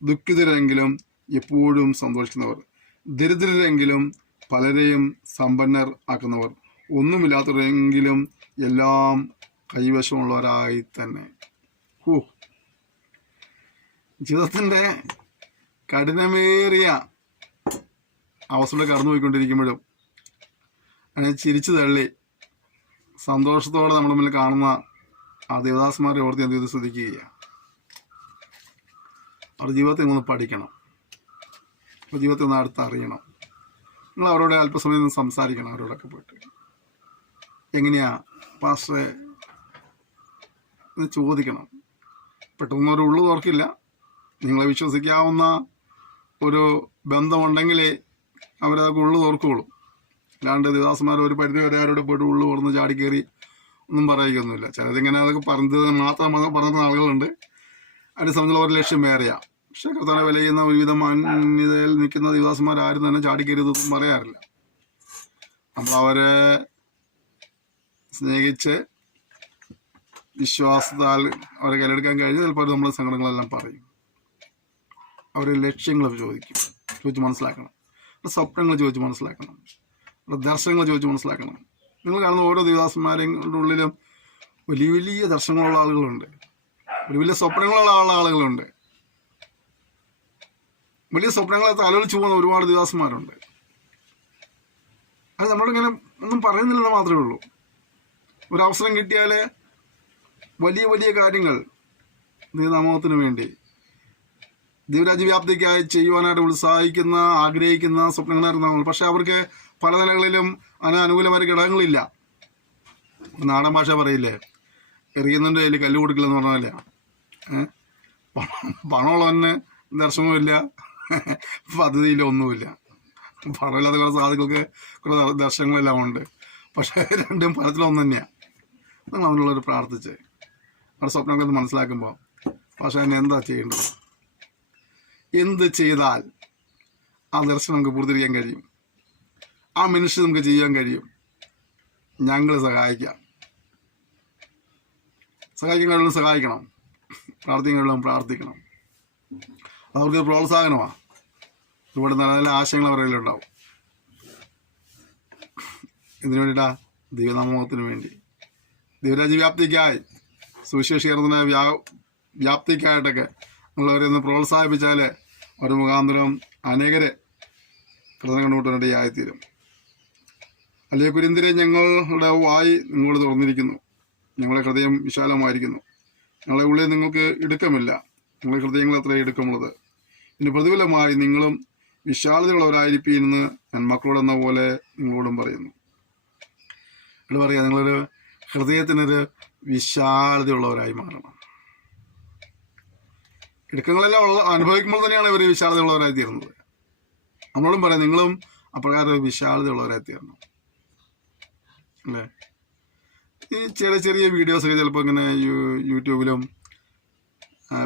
ദുഃഖിതരെങ്കിലും എപ്പോഴും സന്തോഷിക്കുന്നവർ, ദരിദ്രരെങ്കിലും പലരെയും സമ്പന്നർ ആക്കുന്നവർ, ഒന്നുമില്ലാത്തവരെങ്കിലും എല്ലാം കൈവശമുള്ളവരായി തന്നെ. ജീവിതത്തിൻ്റെ കഠിനമേറിയ അവസ്ഥകൾ കടന്നുപോയിക്കൊണ്ടിരിക്കുമ്പോഴും അങ്ങനെ ചിരിച്ചു തള്ളി സന്തോഷത്തോടെ നമ്മുടെ മുന്നിൽ കാണുന്ന ആ ദേവദാസന്മാരെ ഓർത്ത് എന്ത് ചെയ്ത് ശ്രദ്ധിക്കുകയാണ്. അവരുടെ ജീവിതത്തെ ഒന്ന് പഠിക്കണം, അവരുടെ ജീവിതത്തെ ഒന്ന് അടുത്തറിയണം. നിങ്ങൾ അവരോട് അല്പസമയം നിന്ന് സംസാരിക്കണം. അവരോടൊക്കെ പോയിട്ട് എങ്ങനെയാ പാസ്റ്ററെ എന്ന് ചോദിക്കണം. പെട്ടെന്നൊരു ഉള്ളു തുറക്കില്ല. നിങ്ങളെ വിശ്വസിക്കാവുന്ന ഒരു ബന്ധമുണ്ടെങ്കിലേ അവരതൊക്കെ ഉള്ളു തുറക്കുകയുള്ളൂ. അല്ലാണ്ട് ദേവദാസന്മാർ ഒരു പരിധി വരെ അവരോട് പോയിട്ട് ഉള്ളു തുറന്ന് ചാടിക്കയറി ഒന്നും പറയുകയൊന്നുമില്ല. ചിലതിങ്ങനെ അതൊക്കെ പറഞ്ഞത് മാത്രം പറഞ്ഞ ആളുകളുണ്ട്. അതിനെ സംബന്ധിച്ചുള്ള ഒരു ലക്ഷ്യം വേറെയാണ്. പക്ഷേ കർത്താവിനെ വില ചെയ്യുന്ന ഒരുവിധ മാന്യതയിൽ നിൽക്കുന്ന ദേവദാസന്മാരും തന്നെ ചാടിക്കയറി ഇതൊന്നും പറയാറില്ല. നമ്മളവരെ സ്നേഹിച്ച് വിശ്വാസത്താൽ അവരെ കയ്യിലെടുക്കാൻ കഴിഞ്ഞ് ചിലപ്പോൾ നമ്മുടെ സങ്കടങ്ങളെല്ലാം പറയും. അവരെ ലക്ഷ്യങ്ങൾ ചോദിച്ച് മനസ്സിലാക്കണം. സ്വപ്നങ്ങൾ ചോദിച്ച് മനസ്സിലാക്കണം. ദർശനങ്ങൾ ചോദിച്ച് മനസ്സിലാക്കണം. നിങ്ങൾ കാണുന്ന ഓരോ ദേവദാസന്മാരുടെ ഉള്ളിലും വലിയ വലിയ ദർശനങ്ങളുള്ള ആളുകളുണ്ട്, വലിയ വലിയ സ്വപ്നങ്ങളുള്ള ആളുകളുണ്ട്. വലിയ സ്വപ്നങ്ങളെ തലവെളിച്ചു പോകുന്ന ഒരുപാട് ദേവദാസന്മാരുണ്ട്. അത് നമ്മളിങ്ങനെ ഒന്നും പറയുന്നില്ലെന്ന് മാത്രമേ ഉള്ളൂ. ഒരവസരം കിട്ടിയാൽ വലിയ വലിയ കാര്യങ്ങൾ ദൈവനാമത്തിന് വേണ്ടി ദൈവരാജ്യവ്യാപ്തിക്കായി ചെയ്യുവാനായിട്ട് ഉത്സാഹിക്കുന്ന ആഗ്രഹിക്കുന്ന സ്വപ്നങ്ങളായിരുന്നു. പക്ഷെ അവർക്ക് പല നിലകളിലും അതിന് അനുകൂലമായ ഘടകങ്ങളില്ല. നാടൻ ഭാഷ പറയില്ലേ, എറിയുന്നതിൻ്റെ കയ്യിൽ കല്ല് കൊടുക്കില്ലെന്ന് പറഞ്ഞാലേ പണമുള്ളവന് ദർശനവുമില്ല, പദ്ധതിയില്ല, ഒന്നുമില്ല. പണമില്ലാത്ത കുറേ സാധുക്കൾക്ക് കുറേ ദർശനങ്ങളെല്ലാം ഉണ്ട്. പക്ഷേ രണ്ടും ഫലത്തിലൊന്നു തന്നെയാണ്. നിങ്ങൾ അവനുള്ളവർ പ്രാർത്ഥിച്ച് അവരുടെ സ്വപ്നങ്ങളൊന്ന് മനസ്സിലാക്കുമ്പോൾ പക്ഷേ അതിന് എന്താ ചെയ്യേണ്ടത്? എന്ത് ചെയ്താൽ ആ ദർശനം നമുക്ക് പൂർത്തീകരിക്കാൻ കഴിയും? ആ മനുഷ്യൻ നമുക്ക് ചെയ്യാൻ കഴിയും? ഞങ്ങൾ സഹായിക്കാം. സഹായിക്കാൻ കഴിയുന്ന സഹായിക്കണം, പ്രാർത്ഥിക്കാൻ കഴിയുന്ന പ്രാർത്ഥിക്കണം. അവർക്ക് പ്രോത്സാഹനമാണ്. ഒരുപാട് നല്ല നല്ല ആശയങ്ങൾ അവരുടെ കയ്യിലുണ്ടാവും. ഇതിനു വേണ്ടിയിട്ടാ ദൈവനാമത്തിന് വേണ്ടി, ദൈവരാജ്യ വ്യാപ്തിക്കായി, സുവിശേഷീകരണത്തിന് വ്യാപ്തിക്കായിട്ടൊക്കെ നിങ്ങളവരെ ഒന്ന് പ്രോത്സാഹിപ്പിച്ചാൽ ഒരു മുഖാന്തരം അനേകരെ കൃതം കണ്ടുമുട്ടാനിടയായിത്തീരും. അല്ലെങ്കിൽ കുരിന്തിരെ, ഞങ്ങളുടെ വായി നിങ്ങളോട് തുറന്നിരിക്കുന്നു, ഞങ്ങളുടെ ഹൃദയം വിശാലമായിരിക്കുന്നു, ഞങ്ങളുടെ ഉള്ളിൽ നിങ്ങൾക്ക് ഇടുക്കമില്ല, നിങ്ങളുടെ ഹൃദയങ്ങൾ അത്ര ഇടുക്കമുള്ളത്. ഇതിന് പ്രതിഫലമായി നിങ്ങളും വിശാലതയുള്ളവരായിരിക്കുമെന്ന് ഞാൻ മക്കളോടെന്ന പോലെ നിങ്ങളോടും പറയുന്നു. ഇവിടെ പറയാം, നിങ്ങളൊരു ഹൃദയത്തിനൊരു വിശാലതയുള്ളവരായി മാറണം. ഇടുക്കങ്ങളെല്ലാം അനുഭവിക്കുമ്പോൾ തന്നെയാണ് ഇവർ വിശാലതയുള്ളവരായി തീർന്നത്. നമ്മളോടും പറയാം, നിങ്ങളും അപ്രകാരം വിശാലതയുള്ളവരായി തീരണം അല്ലേ? ഈ ചെറിയ ചെറിയ വീഡിയോസൊക്കെ ചിലപ്പോൾ ഇങ്ങനെ യൂട്യൂബിലും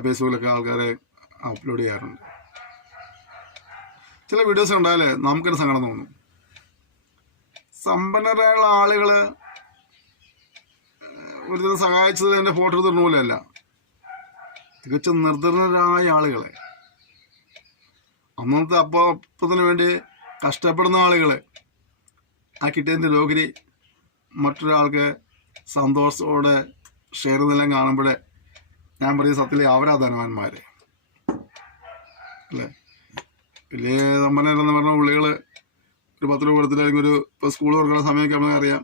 ഫേസ്ബുക്കിലൊക്കെ ആൾക്കാരെ അപ്ലോഡ് ചെയ്യാറുണ്ട്. ചില വീഡിയോസ് ഉണ്ടായാലേ നമുക്കൊരു സങ്കടം തോന്നും. സമ്പന്നരായുള്ള ആളുകൾ ഒരു ദിവസം സഹായിച്ചത് എൻ്റെ ഫോട്ടോ എടുത്തിടുന്ന പോലെയല്ല, തികച്ചും നിർധനരായ ആളുകളെ, അന്നത്തെ അപ്പത്തിന് വേണ്ടി കഷ്ടപ്പെടുന്ന ആളുകൾ ആ കിട്ടിയതിൻ്റെ ലോകരി മറ്റൊരാൾക്ക് സന്തോഷത്തോടെ ഷെയർ ചെയ്തെല്ലാം കാണുമ്പോഴേ ഞാൻ പറയും, സത്യത്തിൽ അവരാ ധനവാന്മാർ അല്ലേ? വലിയ സമ്പന്നരെന്ന് പറഞ്ഞ പുള്ളികൾ ഒരു 10 രൂപ കൊടുത്തിട്ട്, അല്ലെങ്കിൽ ഇപ്പോൾ സ്കൂൾ തുറക്കുന്ന സമയമൊക്കെ നമുക്ക് അറിയാം,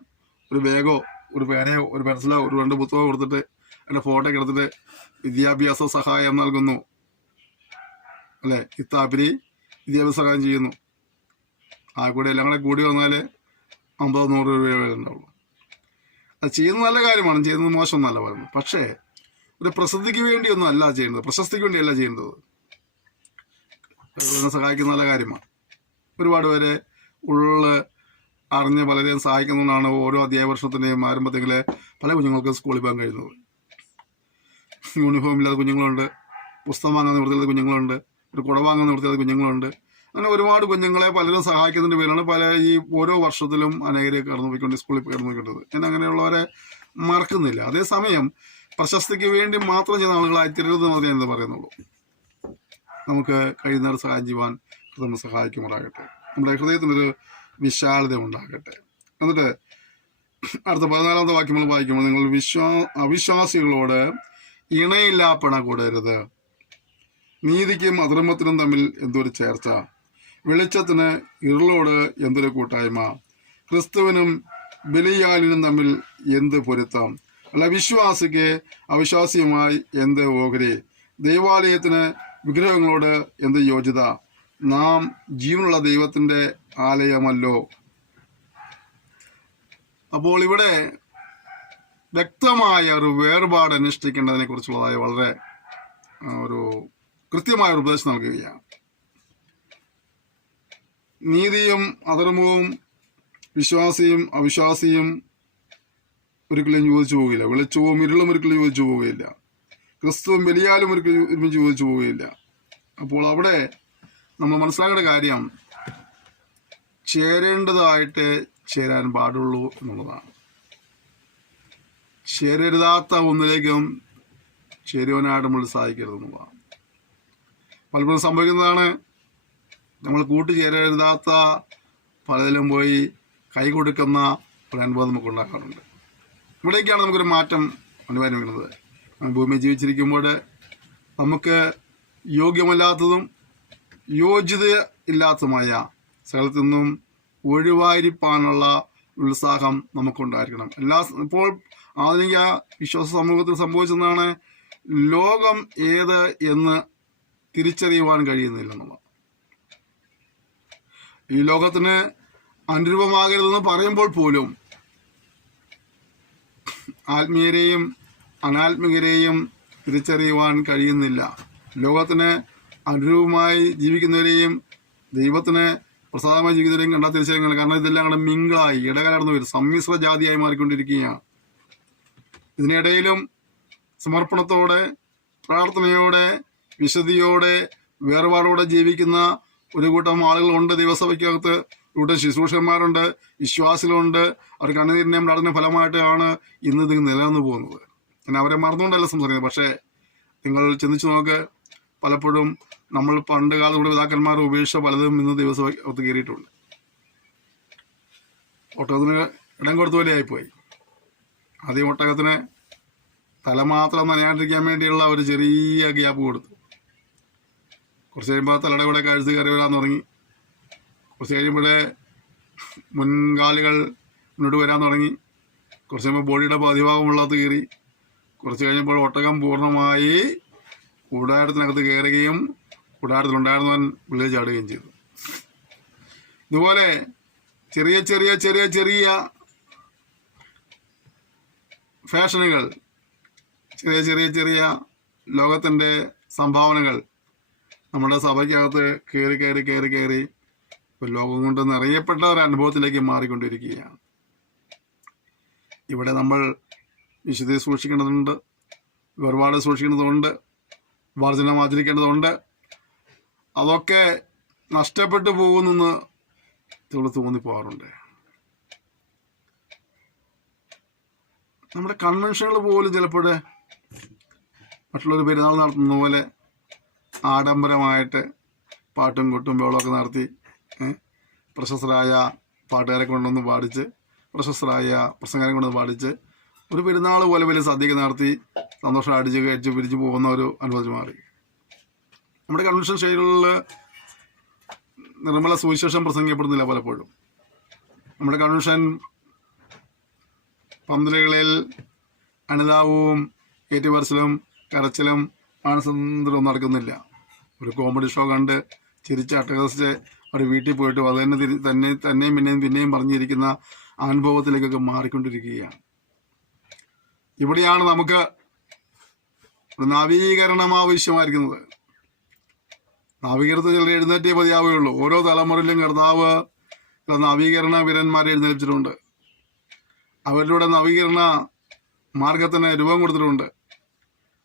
ഒരു ബാഗോ ഒരു പേനയോ ഒരു പെൻസിലോ ഒരു 2 പുസ്തകമോ കൊടുത്തിട്ട് എൻ്റെ ഫോട്ടോ ഒക്കെ എടുത്തിട്ട് വിദ്യാഭ്യാസ സഹായം നൽകുന്നു അല്ലേ? ഇത്താപ്പിരി വിദ്യാഭ്യാസ സഹായം ചെയ്യുന്നു. ആ കൂടി എല്ലാം കൂടെ കൂടി വന്നാൽ 50-100 രൂപ ഉണ്ടാവുള്ളൂ. അത് ചെയ്യുന്നത് നല്ല കാര്യമാണ്, ചെയ്യുന്നത് മോശമൊന്നുമല്ല പറയുന്നത്. പക്ഷേ ഒരു പ്രസിദ്ധിക്ക് വേണ്ടിയൊന്നും അല്ല ചെയ്യുന്നത്, പ്രശസ്തിക്ക് വേണ്ടിയല്ല ചെയ്യുന്നത്. സഹായിക്കുന്ന നല്ല കാര്യമാണ്. ഒരുപാട് പേരെ അറിഞ്ഞ് പലരെയും സഹായിക്കുന്നതുകൊണ്ടാണ് ഓരോ അധ്യായ വർഷത്തിൻ്റെയും ആരംഭത്തിൽ പല കുഞ്ഞുങ്ങൾക്ക് സ്കൂളിൽ പോകാൻ കഴിയുന്നത്. യൂണിഫോം ഇല്ലാത്ത കുഞ്ഞുങ്ങളുണ്ട്, പുസ്തകം വാങ്ങാൻ നിവൃത്തിയാത്ത കുഞ്ഞുങ്ങളുണ്ട്, ഒരു കുട വാങ്ങാൻ നിവൃത്തിയാത്ത കുഞ്ഞുങ്ങളുണ്ട്. അങ്ങനെ ഒരുപാട് കുഞ്ഞുങ്ങളെ പലരും സഹായിക്കുന്നതിൻ്റെ പേരാണ് ഈ ഓരോ വർഷത്തിലും അനേകരെ കടന്നു പോയിക്കൊണ്ട് സ്കൂളിൽ കടന്നു പോയിക്കൊണ്ടത്. ഞാൻ അങ്ങനെയുള്ളവരെ മറക്കുന്നില്ല. അതേസമയം പ്രശസ്തിക്ക് വേണ്ടി മാത്രം ചെയ്യുന്ന ആളുകളായിത്തീരരുതെന്ന് മാത്രമേ ഞാൻ പറയുന്നുള്ളൂ. നമുക്ക് കഴിയുന്നവർ സഹായം ചെയ്യുവാൻ നമ്മൾ സഹായിക്കുമാറാകട്ടെ. നമ്മുടെ ഹൃദയത്തിനൊരു വിശാലത ഉണ്ടാകട്ടെ. എന്നിട്ട് അടുത്ത 14ാമത്തെ വാക്യം നമ്മൾ വായിക്കുമ്പോൾ, നിങ്ങൾ അവിശ്വാസികളോട് ഇണയില്ലാപ്പണ കൂടരുത്, നീതിക്കും അധർമ്മത്തിനും തമ്മിൽ എന്തൊരു ചേർച്ച, വെളിച്ചത്തിന് ഇരുളോട് എന്തൊരു കൂട്ടായ്മ, ക്രിസ്തുവിനും ബലിയാലിനും തമ്മിൽ എന്ത് പൊരുത്തം, അല്ല വിശ്വാസിക്ക് അവിശ്വാസിയുമായി എന്ത് ഓഹരി, ദൈവാലയത്തിന് വിഗ്രഹങ്ങളോട് എന്ത് യോജിത, നാം ജീവനുള്ള ദൈവത്തിൻ്റെ ആലയമല്ലോ. അപ്പോൾ ഇവിടെ വ്യക്തമായ ഒരു വേർപാട് അനുഷ്ഠിക്കേണ്ടതിനെ കുറിച്ചുള്ളതായ വളരെ ഒരു കൃത്യമായ ഒരു ഉപദേശം നൽകുകയാണ്. നീതിയും അധർമ്മവും വിശ്വാസിയും അവിശ്വാസിയും ഒരിക്കലും യോജിച്ചു പോവുകയില്ല, വെളിച്ചവും ഇരുളും ഒരിക്കലും യോജിച്ചു പോവുകയില്ല, ക്രിസ്തുവും ബലിയാലും ഒരിക്കലും ഒരുമിച്ച് യോജിച്ചു പോവുകയില്ല. അപ്പോൾ അവിടെ നമ്മൾ മനസ്സിലാക്കേണ്ട കാര്യം, ചേരേണ്ടതായിട്ട് ചേരാൻ പാടുള്ളൂ എന്നുള്ളതാണ്. ചേരരുതാത്ത ഒന്നിലേക്കും ചേരുവാനായിട്ട് നമ്മൾ സാധിക്കരുതെന്നുള്ളതാണ്. പലപ്പോഴും സംഭവിക്കുന്നതാണ്, നമ്മൾ കൂട്ടുചേരരുതാത്ത പലതിലും പോയി കൈ കൊടുക്കുന്ന ഒരു അനുഭവം നമുക്ക് ഉണ്ടാക്കാറുണ്ട്. ഇവിടേക്കാണ് നമുക്കൊരു മാറ്റം അനിവാര്യം വരുന്നത്. ഭൂമിയിൽ ജീവിച്ചിരിക്കുമ്പോൾ നമുക്ക് യോഗ്യമല്ലാത്തതും യോഗ്യത ഇല്ലാത്തതുമായ സ്ഥലത്തു നിന്നും ഒഴിവായിരിക്കാനുള്ള ഉത്സാഹം നമുക്കുണ്ടായിരിക്കണം. ഇപ്പോൾ ആധുനിക വിശ്വാസ സമൂഹത്തിൽ സംഭവിച്ചതാണ്, ലോകം ഏത് എന്ന് തിരിച്ചറിയുവാൻ കഴിയുന്നില്ലെന്നുള്ളത്. ഈ ലോകത്തിന് അനുരൂപമാകരുതെന്ന് പറയുമ്പോൾ പോലും ആത്മീയരെയും അനാത്മികരെയും തിരിച്ചറിയുവാൻ കഴിയുന്നില്ല. ലോകത്തിന് അനുരൂപമായി ജീവിക്കുന്നവരെയും ദൈവത്തിന് പ്രസാദമായി ജീവിക്കുന്നവരെയും കണ്ടാൽ തിരിച്ചറിയുന്നില്ല. കാരണം ഇതെല്ലാം കൂടെ മിങ്കിളായി ഇടകലർന്നു വരും, സമ്മിശ്ര ജാതിയായി മാറിക്കൊണ്ടിരിക്കുകയാണ്. ഇതിനിടയിലും സമർപ്പണത്തോടെ, പ്രാർത്ഥനയോടെ, വിശുദ്ധിയോടെ, വേർപാടോടെ ജീവിക്കുന്ന ഒരു കൂട്ടം ആളുകളുണ്ട് ദൈവസഭയ്ക്കകത്ത്. ഒരു കൂട്ടം ശുശ്രൂഷന്മാരുണ്ട്, വിശ്വാസികളുണ്ട്. അവർ കണ്ണുനീരിൻ്റെയും പ്രാർത്ഥന ഫലമായിട്ടാണ് ഇന്ന് ഇത് നിലനിന്ന് പോകുന്നത്. ഞാൻ അവരെ മറന്നുകൊണ്ടല്ല സംസാരിക്കുന്നത്. പക്ഷേ നിങ്ങൾ ചിന്തിച്ചു നോക്ക്, പലപ്പോഴും നമ്മൾ പണ്ട് കാലം നമ്മുടെ പിതാക്കന്മാർ ഉപേക്ഷിച്ച പലതും ഇന്ന് ദൈവസഭയ്ക്കകത്ത് കയറിയിട്ടുണ്ട്. ഒട്ടകത്തിന് ഇടം കൊടുത്ത പോലെ ആയിപ്പോയി. ആദ്യം ഒട്ടകത്തിന് തല മാത്രം നനയാണ്ടിരിക്കാൻ വേണ്ടിയുള്ള ഒരു ചെറിയ ഗ്യാപ്പ് കൊടുത്തു. കുറച്ച് കഴിയുമ്പോൾ തലയുടെ കൂടെ കഴുത്ത് കയറി വരാൻ തുടങ്ങി. കുറച്ച് കഴിയുമ്പോഴേ മുൻകാലുകൾ മുന്നോട്ട് വരാൻ തുടങ്ങി. കുറച്ച് കഴിയുമ്പോൾ ബോഡിയുടെ പതിഭാഗമുള്ളത് കയറി. കുറച്ച് കഴിഞ്ഞപ്പോൾ ഒട്ടകം പൂർണ്ണമായി കൂടാരത്തിനകത്ത് കയറുകയും കൂടാരത്തിലുണ്ടായിരുന്നവൻ വെളിയിൽ ചാടുകയും ചെയ്തു. ഇതുപോലെ ചെറിയ ചെറിയ ചെറിയ ചെറിയ ഫാഷനുകൾ, ചെറിയ ചെറിയ ചെറിയ ലോകത്തിൻ്റെ സംഭാവനകൾ നമ്മുടെ സഭയ്ക്കകത്ത് കയറി കയറി കയറി കയറി ഇപ്പോൾ ലോകം കൊണ്ട് നിറയപ്പെട്ട ഒരു അനുഭവത്തിലേക്ക് മാറിക്കൊണ്ടിരിക്കുകയാണ്. ഇവിടെ നമ്മൾ വിശുദ്ധി സൂക്ഷിക്കേണ്ടതുണ്ട്, വേർപാട് സൂക്ഷിക്കേണ്ടതുണ്ട്, വർജനം ആചരിക്കേണ്ടതുണ്ട്. അതൊക്കെ നഷ്ടപ്പെട്ടു പോകുന്നെന്ന് തോന്നിപ്പോകാറുണ്ട്. നമ്മുടെ കൺവെൻഷനുകൾ പോലും ചിലപ്പോൾ മറ്റുള്ളൊരു പെരുന്നാൾ നടത്തുന്ന പോലെ ആഡംബരമായിട്ട് പാട്ടും കൊട്ടും ബഹളമൊക്കെ നടത്തി പ്രശസ്തരായ പാട്ടുകാരെ കൊണ്ടൊന്ന് പാടിച്ച്, പ്രശസ്തരായ പ്രസംഗരെ കൊണ്ടൊന്ന് പാടിച്ച് ഒരു പെരുന്നാൾ പോലെ വലിയ സദ്യയൊക്കെ നടത്തി സന്തോഷം അടിച്ച് കഴിച്ച് പിരിച്ചു പോകുന്ന ഒരു അനുഭവം മാറി. നമ്മുടെ കൺവെൻഷൻ ശൈലികളിൽ നിർമ്മല സുവിശേഷം പ്രസംഗിക്കപ്പെടുന്നില്ല പലപ്പോഴും. നമ്മുടെ കൺവെൻഷൻ പന്തലുകളിൽ അനിതാവും ഏറ്റുപറച്ചിലും കരച്ചിലും മാനസാന്തരവും നടക്കുന്നില്ല. ഒരു കോമഡി ഷോ കണ്ട് ചിരിച്ച് അട്ടഹസിച്ച് അവർ വീട്ടിൽ പോയിട്ട് അത് തന്നെ തന്നെയും പിന്നെയും പറഞ്ഞിരിക്കുന്ന അനുഭവത്തിലേക്കൊക്കെ മാറിക്കൊണ്ടിരിക്കുകയാണ്. ഇവിടെയാണ് നമുക്ക് ഒരു നവീകരണം ആവശ്യമായിരിക്കുന്നത്. നവീകരണത്തിൽ ചിലർ എഴുന്നേറ്റേ മതിയാവുകയുള്ളൂ. ഓരോ തലമുറയിലും കർത്താവ് ചില നവീകരണ വീരന്മാരെ എഴുന്നേൽപ്പിച്ചിട്ടുണ്ട്. അവരിലൂടെ നവീകരണ മാർഗത്തിന് രൂപം കൊടുത്തിട്ടുണ്ട്.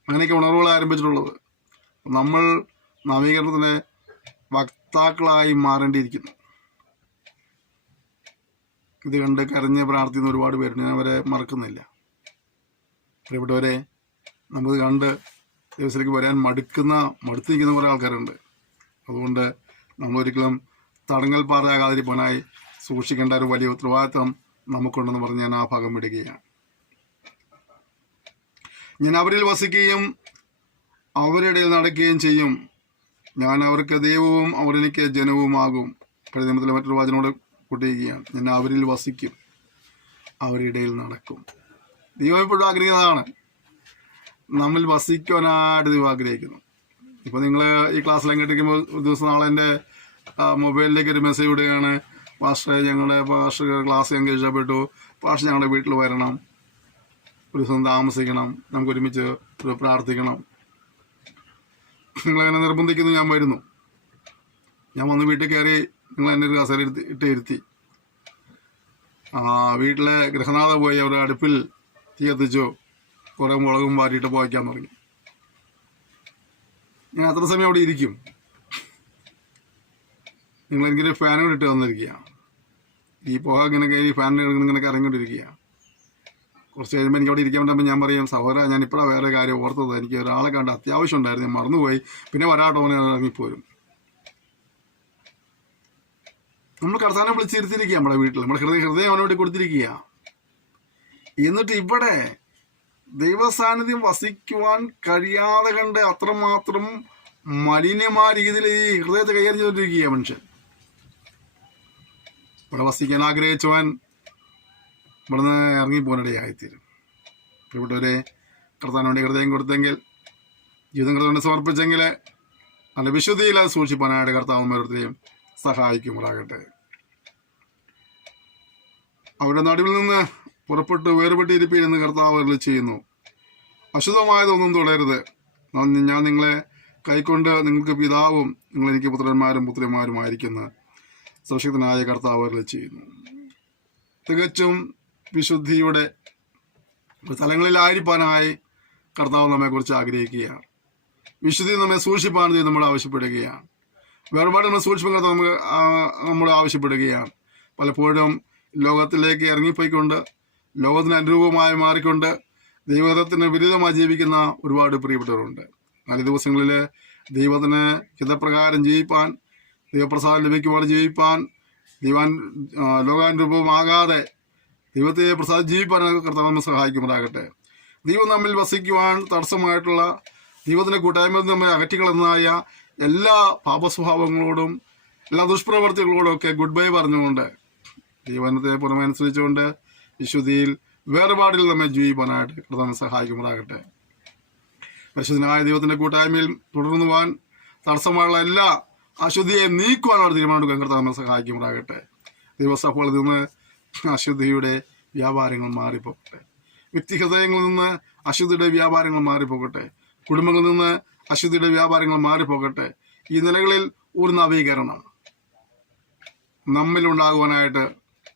അങ്ങനെയൊക്കെ ഉണർവുകൾ ആരംഭിച്ചിട്ടുള്ളത്. നമ്മൾ നവീകരണത്തിന് വക്താക്കളായി മാറേണ്ടിയിരിക്കുന്നു. ഇത് കണ്ട് കരഞ്ഞ് പ്രാർത്ഥിക്കുന്ന ഒരുപാട് പേരുണ്ട്. ഞാൻ അവരെ മറക്കുന്നില്ല. പ്രിയപ്പെട്ടവരെ, നമുക്ക് കണ്ട് ദിവസത്തിലേക്ക് വരാൻ മടുത്തു നിൽക്കുന്ന കുറേ ആൾക്കാരുണ്ട്. അതുകൊണ്ട് നമ്മളൊരിക്കലും തടങ്ങൽ പാറയാകാതിരിക്കാനായി സൂക്ഷിക്കേണ്ട ഒരു വലിയ ഉത്തരവാദിത്വം നമുക്കുണ്ടെന്ന് പറഞ്ഞ് ഞാൻ ആ ഭാഗം വിടുകയാണ്. ഞാൻ അവരിൽ വസിക്കുകയും അവരുടെ ഇടയിൽ നടക്കുകയും ചെയ്യും. ഞാൻ അവർക്ക് ദൈവവും അവർ എനിക്ക് ജനവുമാകും. പഴയ നിയമത്തിലെ മറ്റൊരു വചനോട് കൂട്ടിയിരിക്കുകയാണ്. ഞാൻ അവരിൽ വസിക്കും, അവരുടെ ഇടയിൽ നടക്കും. ദൈവം ഇപ്പോഴും ആഗ്രഹിക്കുന്നതാണ്, നമ്മിൽ വസിക്കുവാനായിട്ട് ദൈവം ആഗ്രഹിക്കുന്നു. ഇപ്പോൾ നിങ്ങൾ ഈ ക്ലാസ്സിൽ കേട്ടിരിക്കുമ്പോൾ ഒരു ദിവസം നാളെ എൻ്റെ മൊബൈലിലേക്ക് ഒരു മെസ്സേജ് വിടുകയാണ്, പാസ്റ്റർ ക്ലാസ് ഞങ്ങൾക്ക് ഇഷ്ടപ്പെട്ടു, പാസ്റ്റർ ഞങ്ങളുടെ വീട്ടിൽ വരണം, ഒരു ദിവസം താമസിക്കണം, നമുക്ക് ഒരുമിച്ച് പ്രാർത്ഥിക്കണം. നിങ്ങളെങ്ങനെ നിർബന്ധിക്കുന്നു, ഞാൻ വരുന്നു. ഞാൻ വന്ന് വീട്ടിൽ കയറി നിങ്ങൾ എന്നെ ഒരു കസേര ഇരുത്തി. വീട്ടിലെ ഗൃഹനാഥ പോയി അവരുടെ അടുപ്പിൽ തീ കത്തിച്ചു കുറേ മുളകും വാരിയിട്ട് പോയിക്കാൻ തുടങ്ങി. ഞാൻ അത്ര സമയം അവിടെ ഇരിക്കും. നിങ്ങളെനിക്കൊരു ഫാൻ കൂടി ഇട്ട് തന്നിരിക്കുക. ഈ പുക ഇങ്ങനെ കയറി ഫാനിന് ഇങ്ങനെ കറങ്ങിക്കൊണ്ടിരിക്കുക. കുറച്ച് കഴിയുമ്പോൾ എനിക്ക് അവിടെ ഇരിക്കാൻ പറ്റുമ്പോൾ ഞാൻ പറയും, സഹോദര ഞാൻ ഇപ്പോഴാണ് വേറെ കാര്യം ഓർത്തത്, എനിക്ക് ഒരാളെ കണ്ട് അത്യാവശ്യം ഉണ്ടായിരുന്നു, ഞാൻ മറന്നുപോയി, പിന്നെ വരാട്ടോ ഞാൻ ഇറങ്ങിപ്പോരും. നമ്മൾ കർത്താവിനെ വിളിച്ചിരുത്തിരിക്കുക നമ്മുടെ വീട്ടിൽ, നമ്മുടെ ഹൃദയം അവന് വേണ്ടി കൊടുത്തിരിക്കുക. എന്നിട്ട് ഇവിടെ ദൈവസാന്നിധ്യം വസിക്കുവാൻ കഴിയാതെ കണ്ട് അത്രമാത്രം മലിനമായ രീതിയിൽ ഈ ഹൃദയത്തെ കൈകാര്യം ചെയ്തുകൊണ്ടിരിക്കുക മനുഷ്യൻ. ഇവിടെ വസിക്കാൻ ആഗ്രഹിച്ചവൻ ഇവിടുന്ന് ഇറങ്ങിപ്പോകാനിടയായിത്തീരും. പ്രിയപ്പെട്ടവരെ, കർത്താവിന് വേണ്ടി ഹൃദയം കൊടുത്തെങ്കിൽ, ജീവിതം കർത്താവിനെ സമർപ്പിച്ചെങ്കിൽ നല്ല വിശുദ്ധിയിൽ അത് സൂക്ഷിപ്പാനായിട്ട് കർത്താവ് ഓരോരുത്തരെയും സഹായിക്കുമാറാകട്ടെ. അവരുടെ നടുവിൽ നിന്ന് പുറപ്പെട്ട് വേർപെട്ടിരിപ്പില്ലെന്ന് കർത്താവ് അരുളി ചെയ്യുന്നു. അശുദ്ധമായതൊന്നും തുടരുത്. ഞാൻ നിങ്ങളെ കൈക്കൊണ്ട് നിങ്ങൾക്ക് പിതാവും നിങ്ങൾ എനിക്ക് പുത്രന്മാരും പുത്രിമാരുമായിരിക്കുന്ന സർവശക്തനായ കർത്താവ് അരുളി ചെയ്യുന്നു. തികച്ചും വിശുദ്ധിയുടെ തലങ്ങളിലായിരിക്കാനായി കർത്താവ് നമ്മെക്കുറിച്ച് ആഗ്രഹിക്കുകയാണ്. വിശുദ്ധി നമ്മെ സൂക്ഷിപ്പാൻ നമ്മൾ ആവശ്യപ്പെടുകയാണ്. വേർപാട് നമ്മെ സൂക്ഷിപ്പാൻ നമ്മൾ ആവശ്യപ്പെടുകയാണ്. പലപ്പോഴും ലോകത്തിലേക്ക് ഇറങ്ങിപ്പോയിക്കൊണ്ട് ലോകത്തിന് അനുരൂപമായി മാറിക്കൊണ്ട് ദൈവത്തിന് വിരുദ്ധമായി ജീവിക്കുന്ന ഒരുപാട് പ്രിയപ്പെട്ടവരുണ്ട്. നാല് ദിവസങ്ങളിൽ ദൈവത്തിന് ഹിതപ്രകാരം ജീവിപ്പാൻ, ദൈവപ്രസാദം ലഭിക്കുവാൻ ജീവിപ്പാൻ, ലോകാനുരൂപമാകാതെ ദൈവത്തെ പ്രസാദം ജീവിപ്പാൻ കർത്താവ് നമ്മെ സഹായിക്കുമാറാകട്ടെ. ദൈവം നമ്മിൽ വസിക്കുവാൻ തടസ്സമായിട്ടുള്ള ദൈവത്തിന്റെ കൂട്ടായ്മയിൽ നമ്മെ അകറ്റിക്കളഞ്ഞായ എല്ലാ പാപസ്വഭാവങ്ങളോടും എല്ലാ ദുഷ്പ്രവർത്തികളോടും ഒക്കെ ഗുഡ് ബൈ പറഞ്ഞുകൊണ്ട് ദൈവത്തെ പുറമെ അനുസരിച്ചുകൊണ്ട് വിശുദ്ധിയിൽ വേർപാടിൽ നമ്മെ ജീവിക്കാനായിട്ട് കർത്താവ് സഹായിക്കുമാറാകട്ടെ. പരിശുദ്ധനായ ദൈവത്തിന്റെ കൂട്ടായ്മയിൽ തുടർന്നു പോകാൻ തടസ്സമായുള്ള എല്ലാ അശുദ്ധിയെ നീക്കുവാനുള്ള തീരുമാനം കർത്താവ് സഹായിക്കുമാറാകട്ടെ. ദൈവസഭകളിൽ നിന്ന് അശുദ്ധിയുടെ വ്യാപാരങ്ങൾ മാറിപ്പോകട്ടെ. വ്യക്തിഹൃദയങ്ങളിൽ നിന്ന് അശുദ്ധിയുടെ വ്യാപാരങ്ങൾ മാറിപ്പോകട്ടെ. കുടുംബങ്ങളിൽ നിന്ന് അശുദ്ധിയുടെ വ്യാപാരങ്ങൾ മാറിപ്പോകട്ടെ. ഈ നിലകളിൽ ഒരു നവീകരണം നമ്മിലുണ്ടാകുവാനായിട്ട്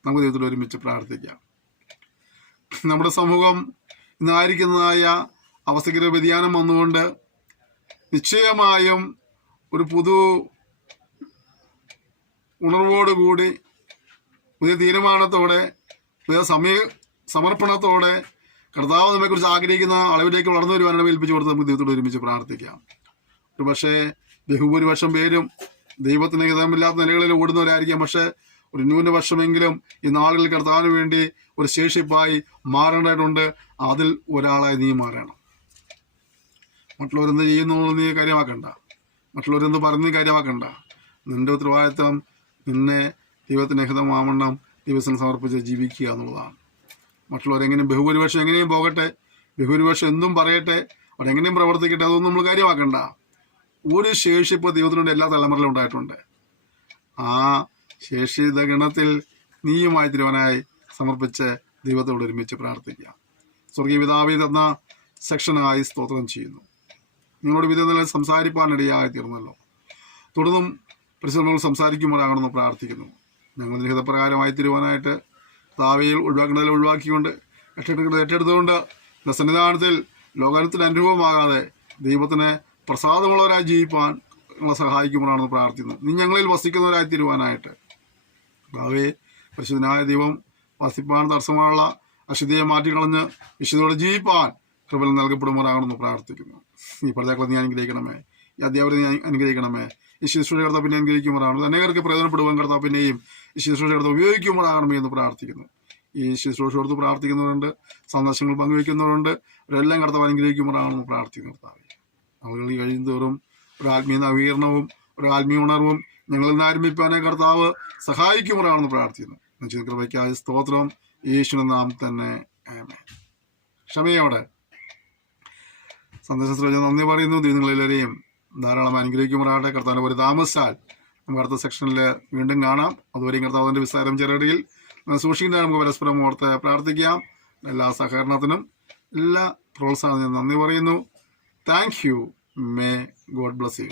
നമുക്ക് ദൈവത്തിൽ ഒരുമിച്ച് പ്രാർത്ഥിക്കാം. നമ്മുടെ സമൂഹം ഇന്നായിരിക്കുന്നതായ അവസ്ഥയ്ക്ക് വ്യതിയാനം വന്നുകൊണ്ട് നിശ്ചയമായും ഒരു പുതു ഉണർവോടുകൂടി പുതിയ തീരുമാനത്തോടെ പുതിയ സമർപ്പണത്തോടെ കർത്താവ് നമ്മെക്കുറിച്ച് ആഗ്രഹിക്കുന്ന അളവിലേക്ക് വളർന്നു വരുവാനാണ് ഏൽപ്പിച്ചു കൊടുത്ത് നമുക്ക് ദൈവത്തോട് ഒരുമിച്ച് പ്രാർത്ഥിക്കാം. ഒരു പക്ഷേ ബഹുഭൂരിപക്ഷം പേരും ദൈവത്തിന് ഹിതമില്ലാത്ത നിലകളിൽ ഓടുന്നവരായിരിക്കാം. പക്ഷെ ഒരു ന്യൂനപക്ഷമെങ്കിലും ഈ നാളുകളിൽ കർത്താവിന് വേണ്ടി ഒരു ശേഷിപ്പായി മാറേണ്ടതായിട്ടുണ്ട്. അതിൽ ഒരാളായി നീ മാറണം. മറ്റുള്ളവരെന്ത് ചെയ്യുന്നു നീ കാര്യമാക്കണ്ട, മറ്റുള്ളവരെന്ത് പറഞ്ഞ് കാര്യമാക്കണ്ട. നിന്റെ ഉത്തരവാദിത്വം നിന്നെ ദൈവത്തിന് ഹിതമാവണ്ണം ദൈവത്തിന് സമർപ്പിച്ച് ജീവിക്കുക എന്നുള്ളതാണ്. മറ്റുള്ളവരെങ്ങനെയും ബഹുഭൂരിപക്ഷം എങ്ങനെയും പോകട്ടെ, ബഹുഭൂരിപക്ഷം എന്തും പറയട്ടെ, അവരെങ്ങനെയും പ്രവർത്തിക്കട്ടെ, അതൊന്നും നമ്മൾ കാര്യമാക്കണ്ട. ഒരു ശേഷിപ്പ് ദൈവത്തിനുണ്ട്, എല്ലാ തലമുറയിലും ഉണ്ടായിട്ടുണ്ട്. ആ ശേഷിത ഗണത്തിൽ നീയുമായി തിരുവനായി സമർപ്പിച്ച് ദൈവത്തോട് ഒരുമിച്ച് പ്രാർത്ഥിക്കുക. സ്വർഗീയ പിതാവേ തന്ന സെക്ഷനായി സ്തോത്രം ചെയ്യുന്നു. നിങ്ങളോട് വിധത്തിൽ സംസാരിപ്പാനിടയായി തീർന്നല്ലോ. തുടർന്നും പരിശുദ്ധങ്ങൾ സംസാരിക്കുമ്പോഴാകണമെന്ന് പ്രാർത്ഥിക്കുന്നു. ഞങ്ങൾ ഹിതപ്രകാരമായി തീരുവാനായിട്ട് താവയിൽ ഒഴിവാക്കുന്നതിൽ ഒഴിവാക്കിക്കൊണ്ട് ഏറ്റെടുത്തുകൊണ്ട് സന്നിധാനത്തിൽ ലോകത്തിന് അനുഭവമാകാതെ ദൈവത്തിന് പ്രസാദമുള്ളവരായി ജീവിപ്പാൻ ഞങ്ങളെ സഹായിക്കുമ്പോഴാണെന്ന് പ്രാർത്ഥിക്കുന്നു. നീ ഞങ്ങളിൽ വസിക്കുന്നവരായി തീരുവാനായിട്ട് താവേ പരിശുദ്ധനായ ദൈവം വസിപ്പാൻ തടസ്സമുള്ള അശുദ്ധിയെ മാറ്റിക്കളഞ്ഞ് വിശുദ്ധയോടെ ജീവിപ്പാൻ കൃപ നൽകപ്പെടുമ്പോഴാകണമെന്ന് പ്രാർത്ഥിക്കുന്നു. ഈ പഠിതാക്കളെ നീ അനുഗ്രഹിക്കണമേ, ഈ അധ്യാപകരെ നീ അനുഗ്രഹിക്കണമേ. ഈ ശുശ്രൂഷ കർത്താവ് പിന്നെ അനുഗ്രഹിക്കുമ്പോഴാണ് അനേകർക്ക് പ്രയോജനപ്പെടുവാൻ കർത്താവ് പിന്നെയും ഈ ശുശ്രൂഷ കർത്താവ് ഉപയോഗിക്കുമ്പോഴാകണമേ എന്ന് പ്രാർത്ഥിക്കുന്നു. ഈ ശുശ്രൂഷ കൊടുത്ത് പ്രാർത്ഥിക്കുന്നവരുണ്ട്, സന്ദേശങ്ങൾ പങ്കുവയ്ക്കുന്നവരുണ്ട്, അവരെല്ലാം കർത്താവ് അനുഗ്രഹിക്കുമ്പോഴാണെന്ന് പ്രാർത്ഥിക്കുന്നു. കർത്താവ് ആളുകൾ ഈ കഴിയുന്തോറും ഒരു ആത്മീയ നവീകരണവും ഒരു ആത്മീയ ഉണർവും ഞങ്ങളിൽ നിന്ന് ആരംഭിപ്പാനെ കർത്താവ് സഹായിക്കുമ്പോഴാണെന്ന് പ്രാർത്ഥിക്കുന്നു. കൃപയ്ക്കായ സ്തോത്രം യേശുവിന്റെ നാമത്തിൽ തന്നെ ആമേൻ. ക്ഷമയോടെ സന്ദേശം ശ്രമിച്ച നന്ദി പറയുന്നു. നിങ്ങളെല്ലാവരെയും ധാരാളം അനുഗ്രഹിക്കുമ്പോഴാകട്ടെ. കർത്താവിന്റെ ഒരു താമസാൽ നമുക്ക് അടുത്ത സെക്ഷനിൽ വീണ്ടും കാണാം. അതുവരെയും കർത്താവിന്റെ വിസ്താരം ചെറുകടിയിൽ സൂക്ഷിക്കേണ്ട നമുക്ക് പരസ്പരം ഓർത്ത് പ്രാർത്ഥിക്കാം. എല്ലാ സഹകരണത്തിനും എല്ലാ പ്രോത്സാഹനത്തിനും നന്ദി പറയുന്നു. Thank you. May God bless you.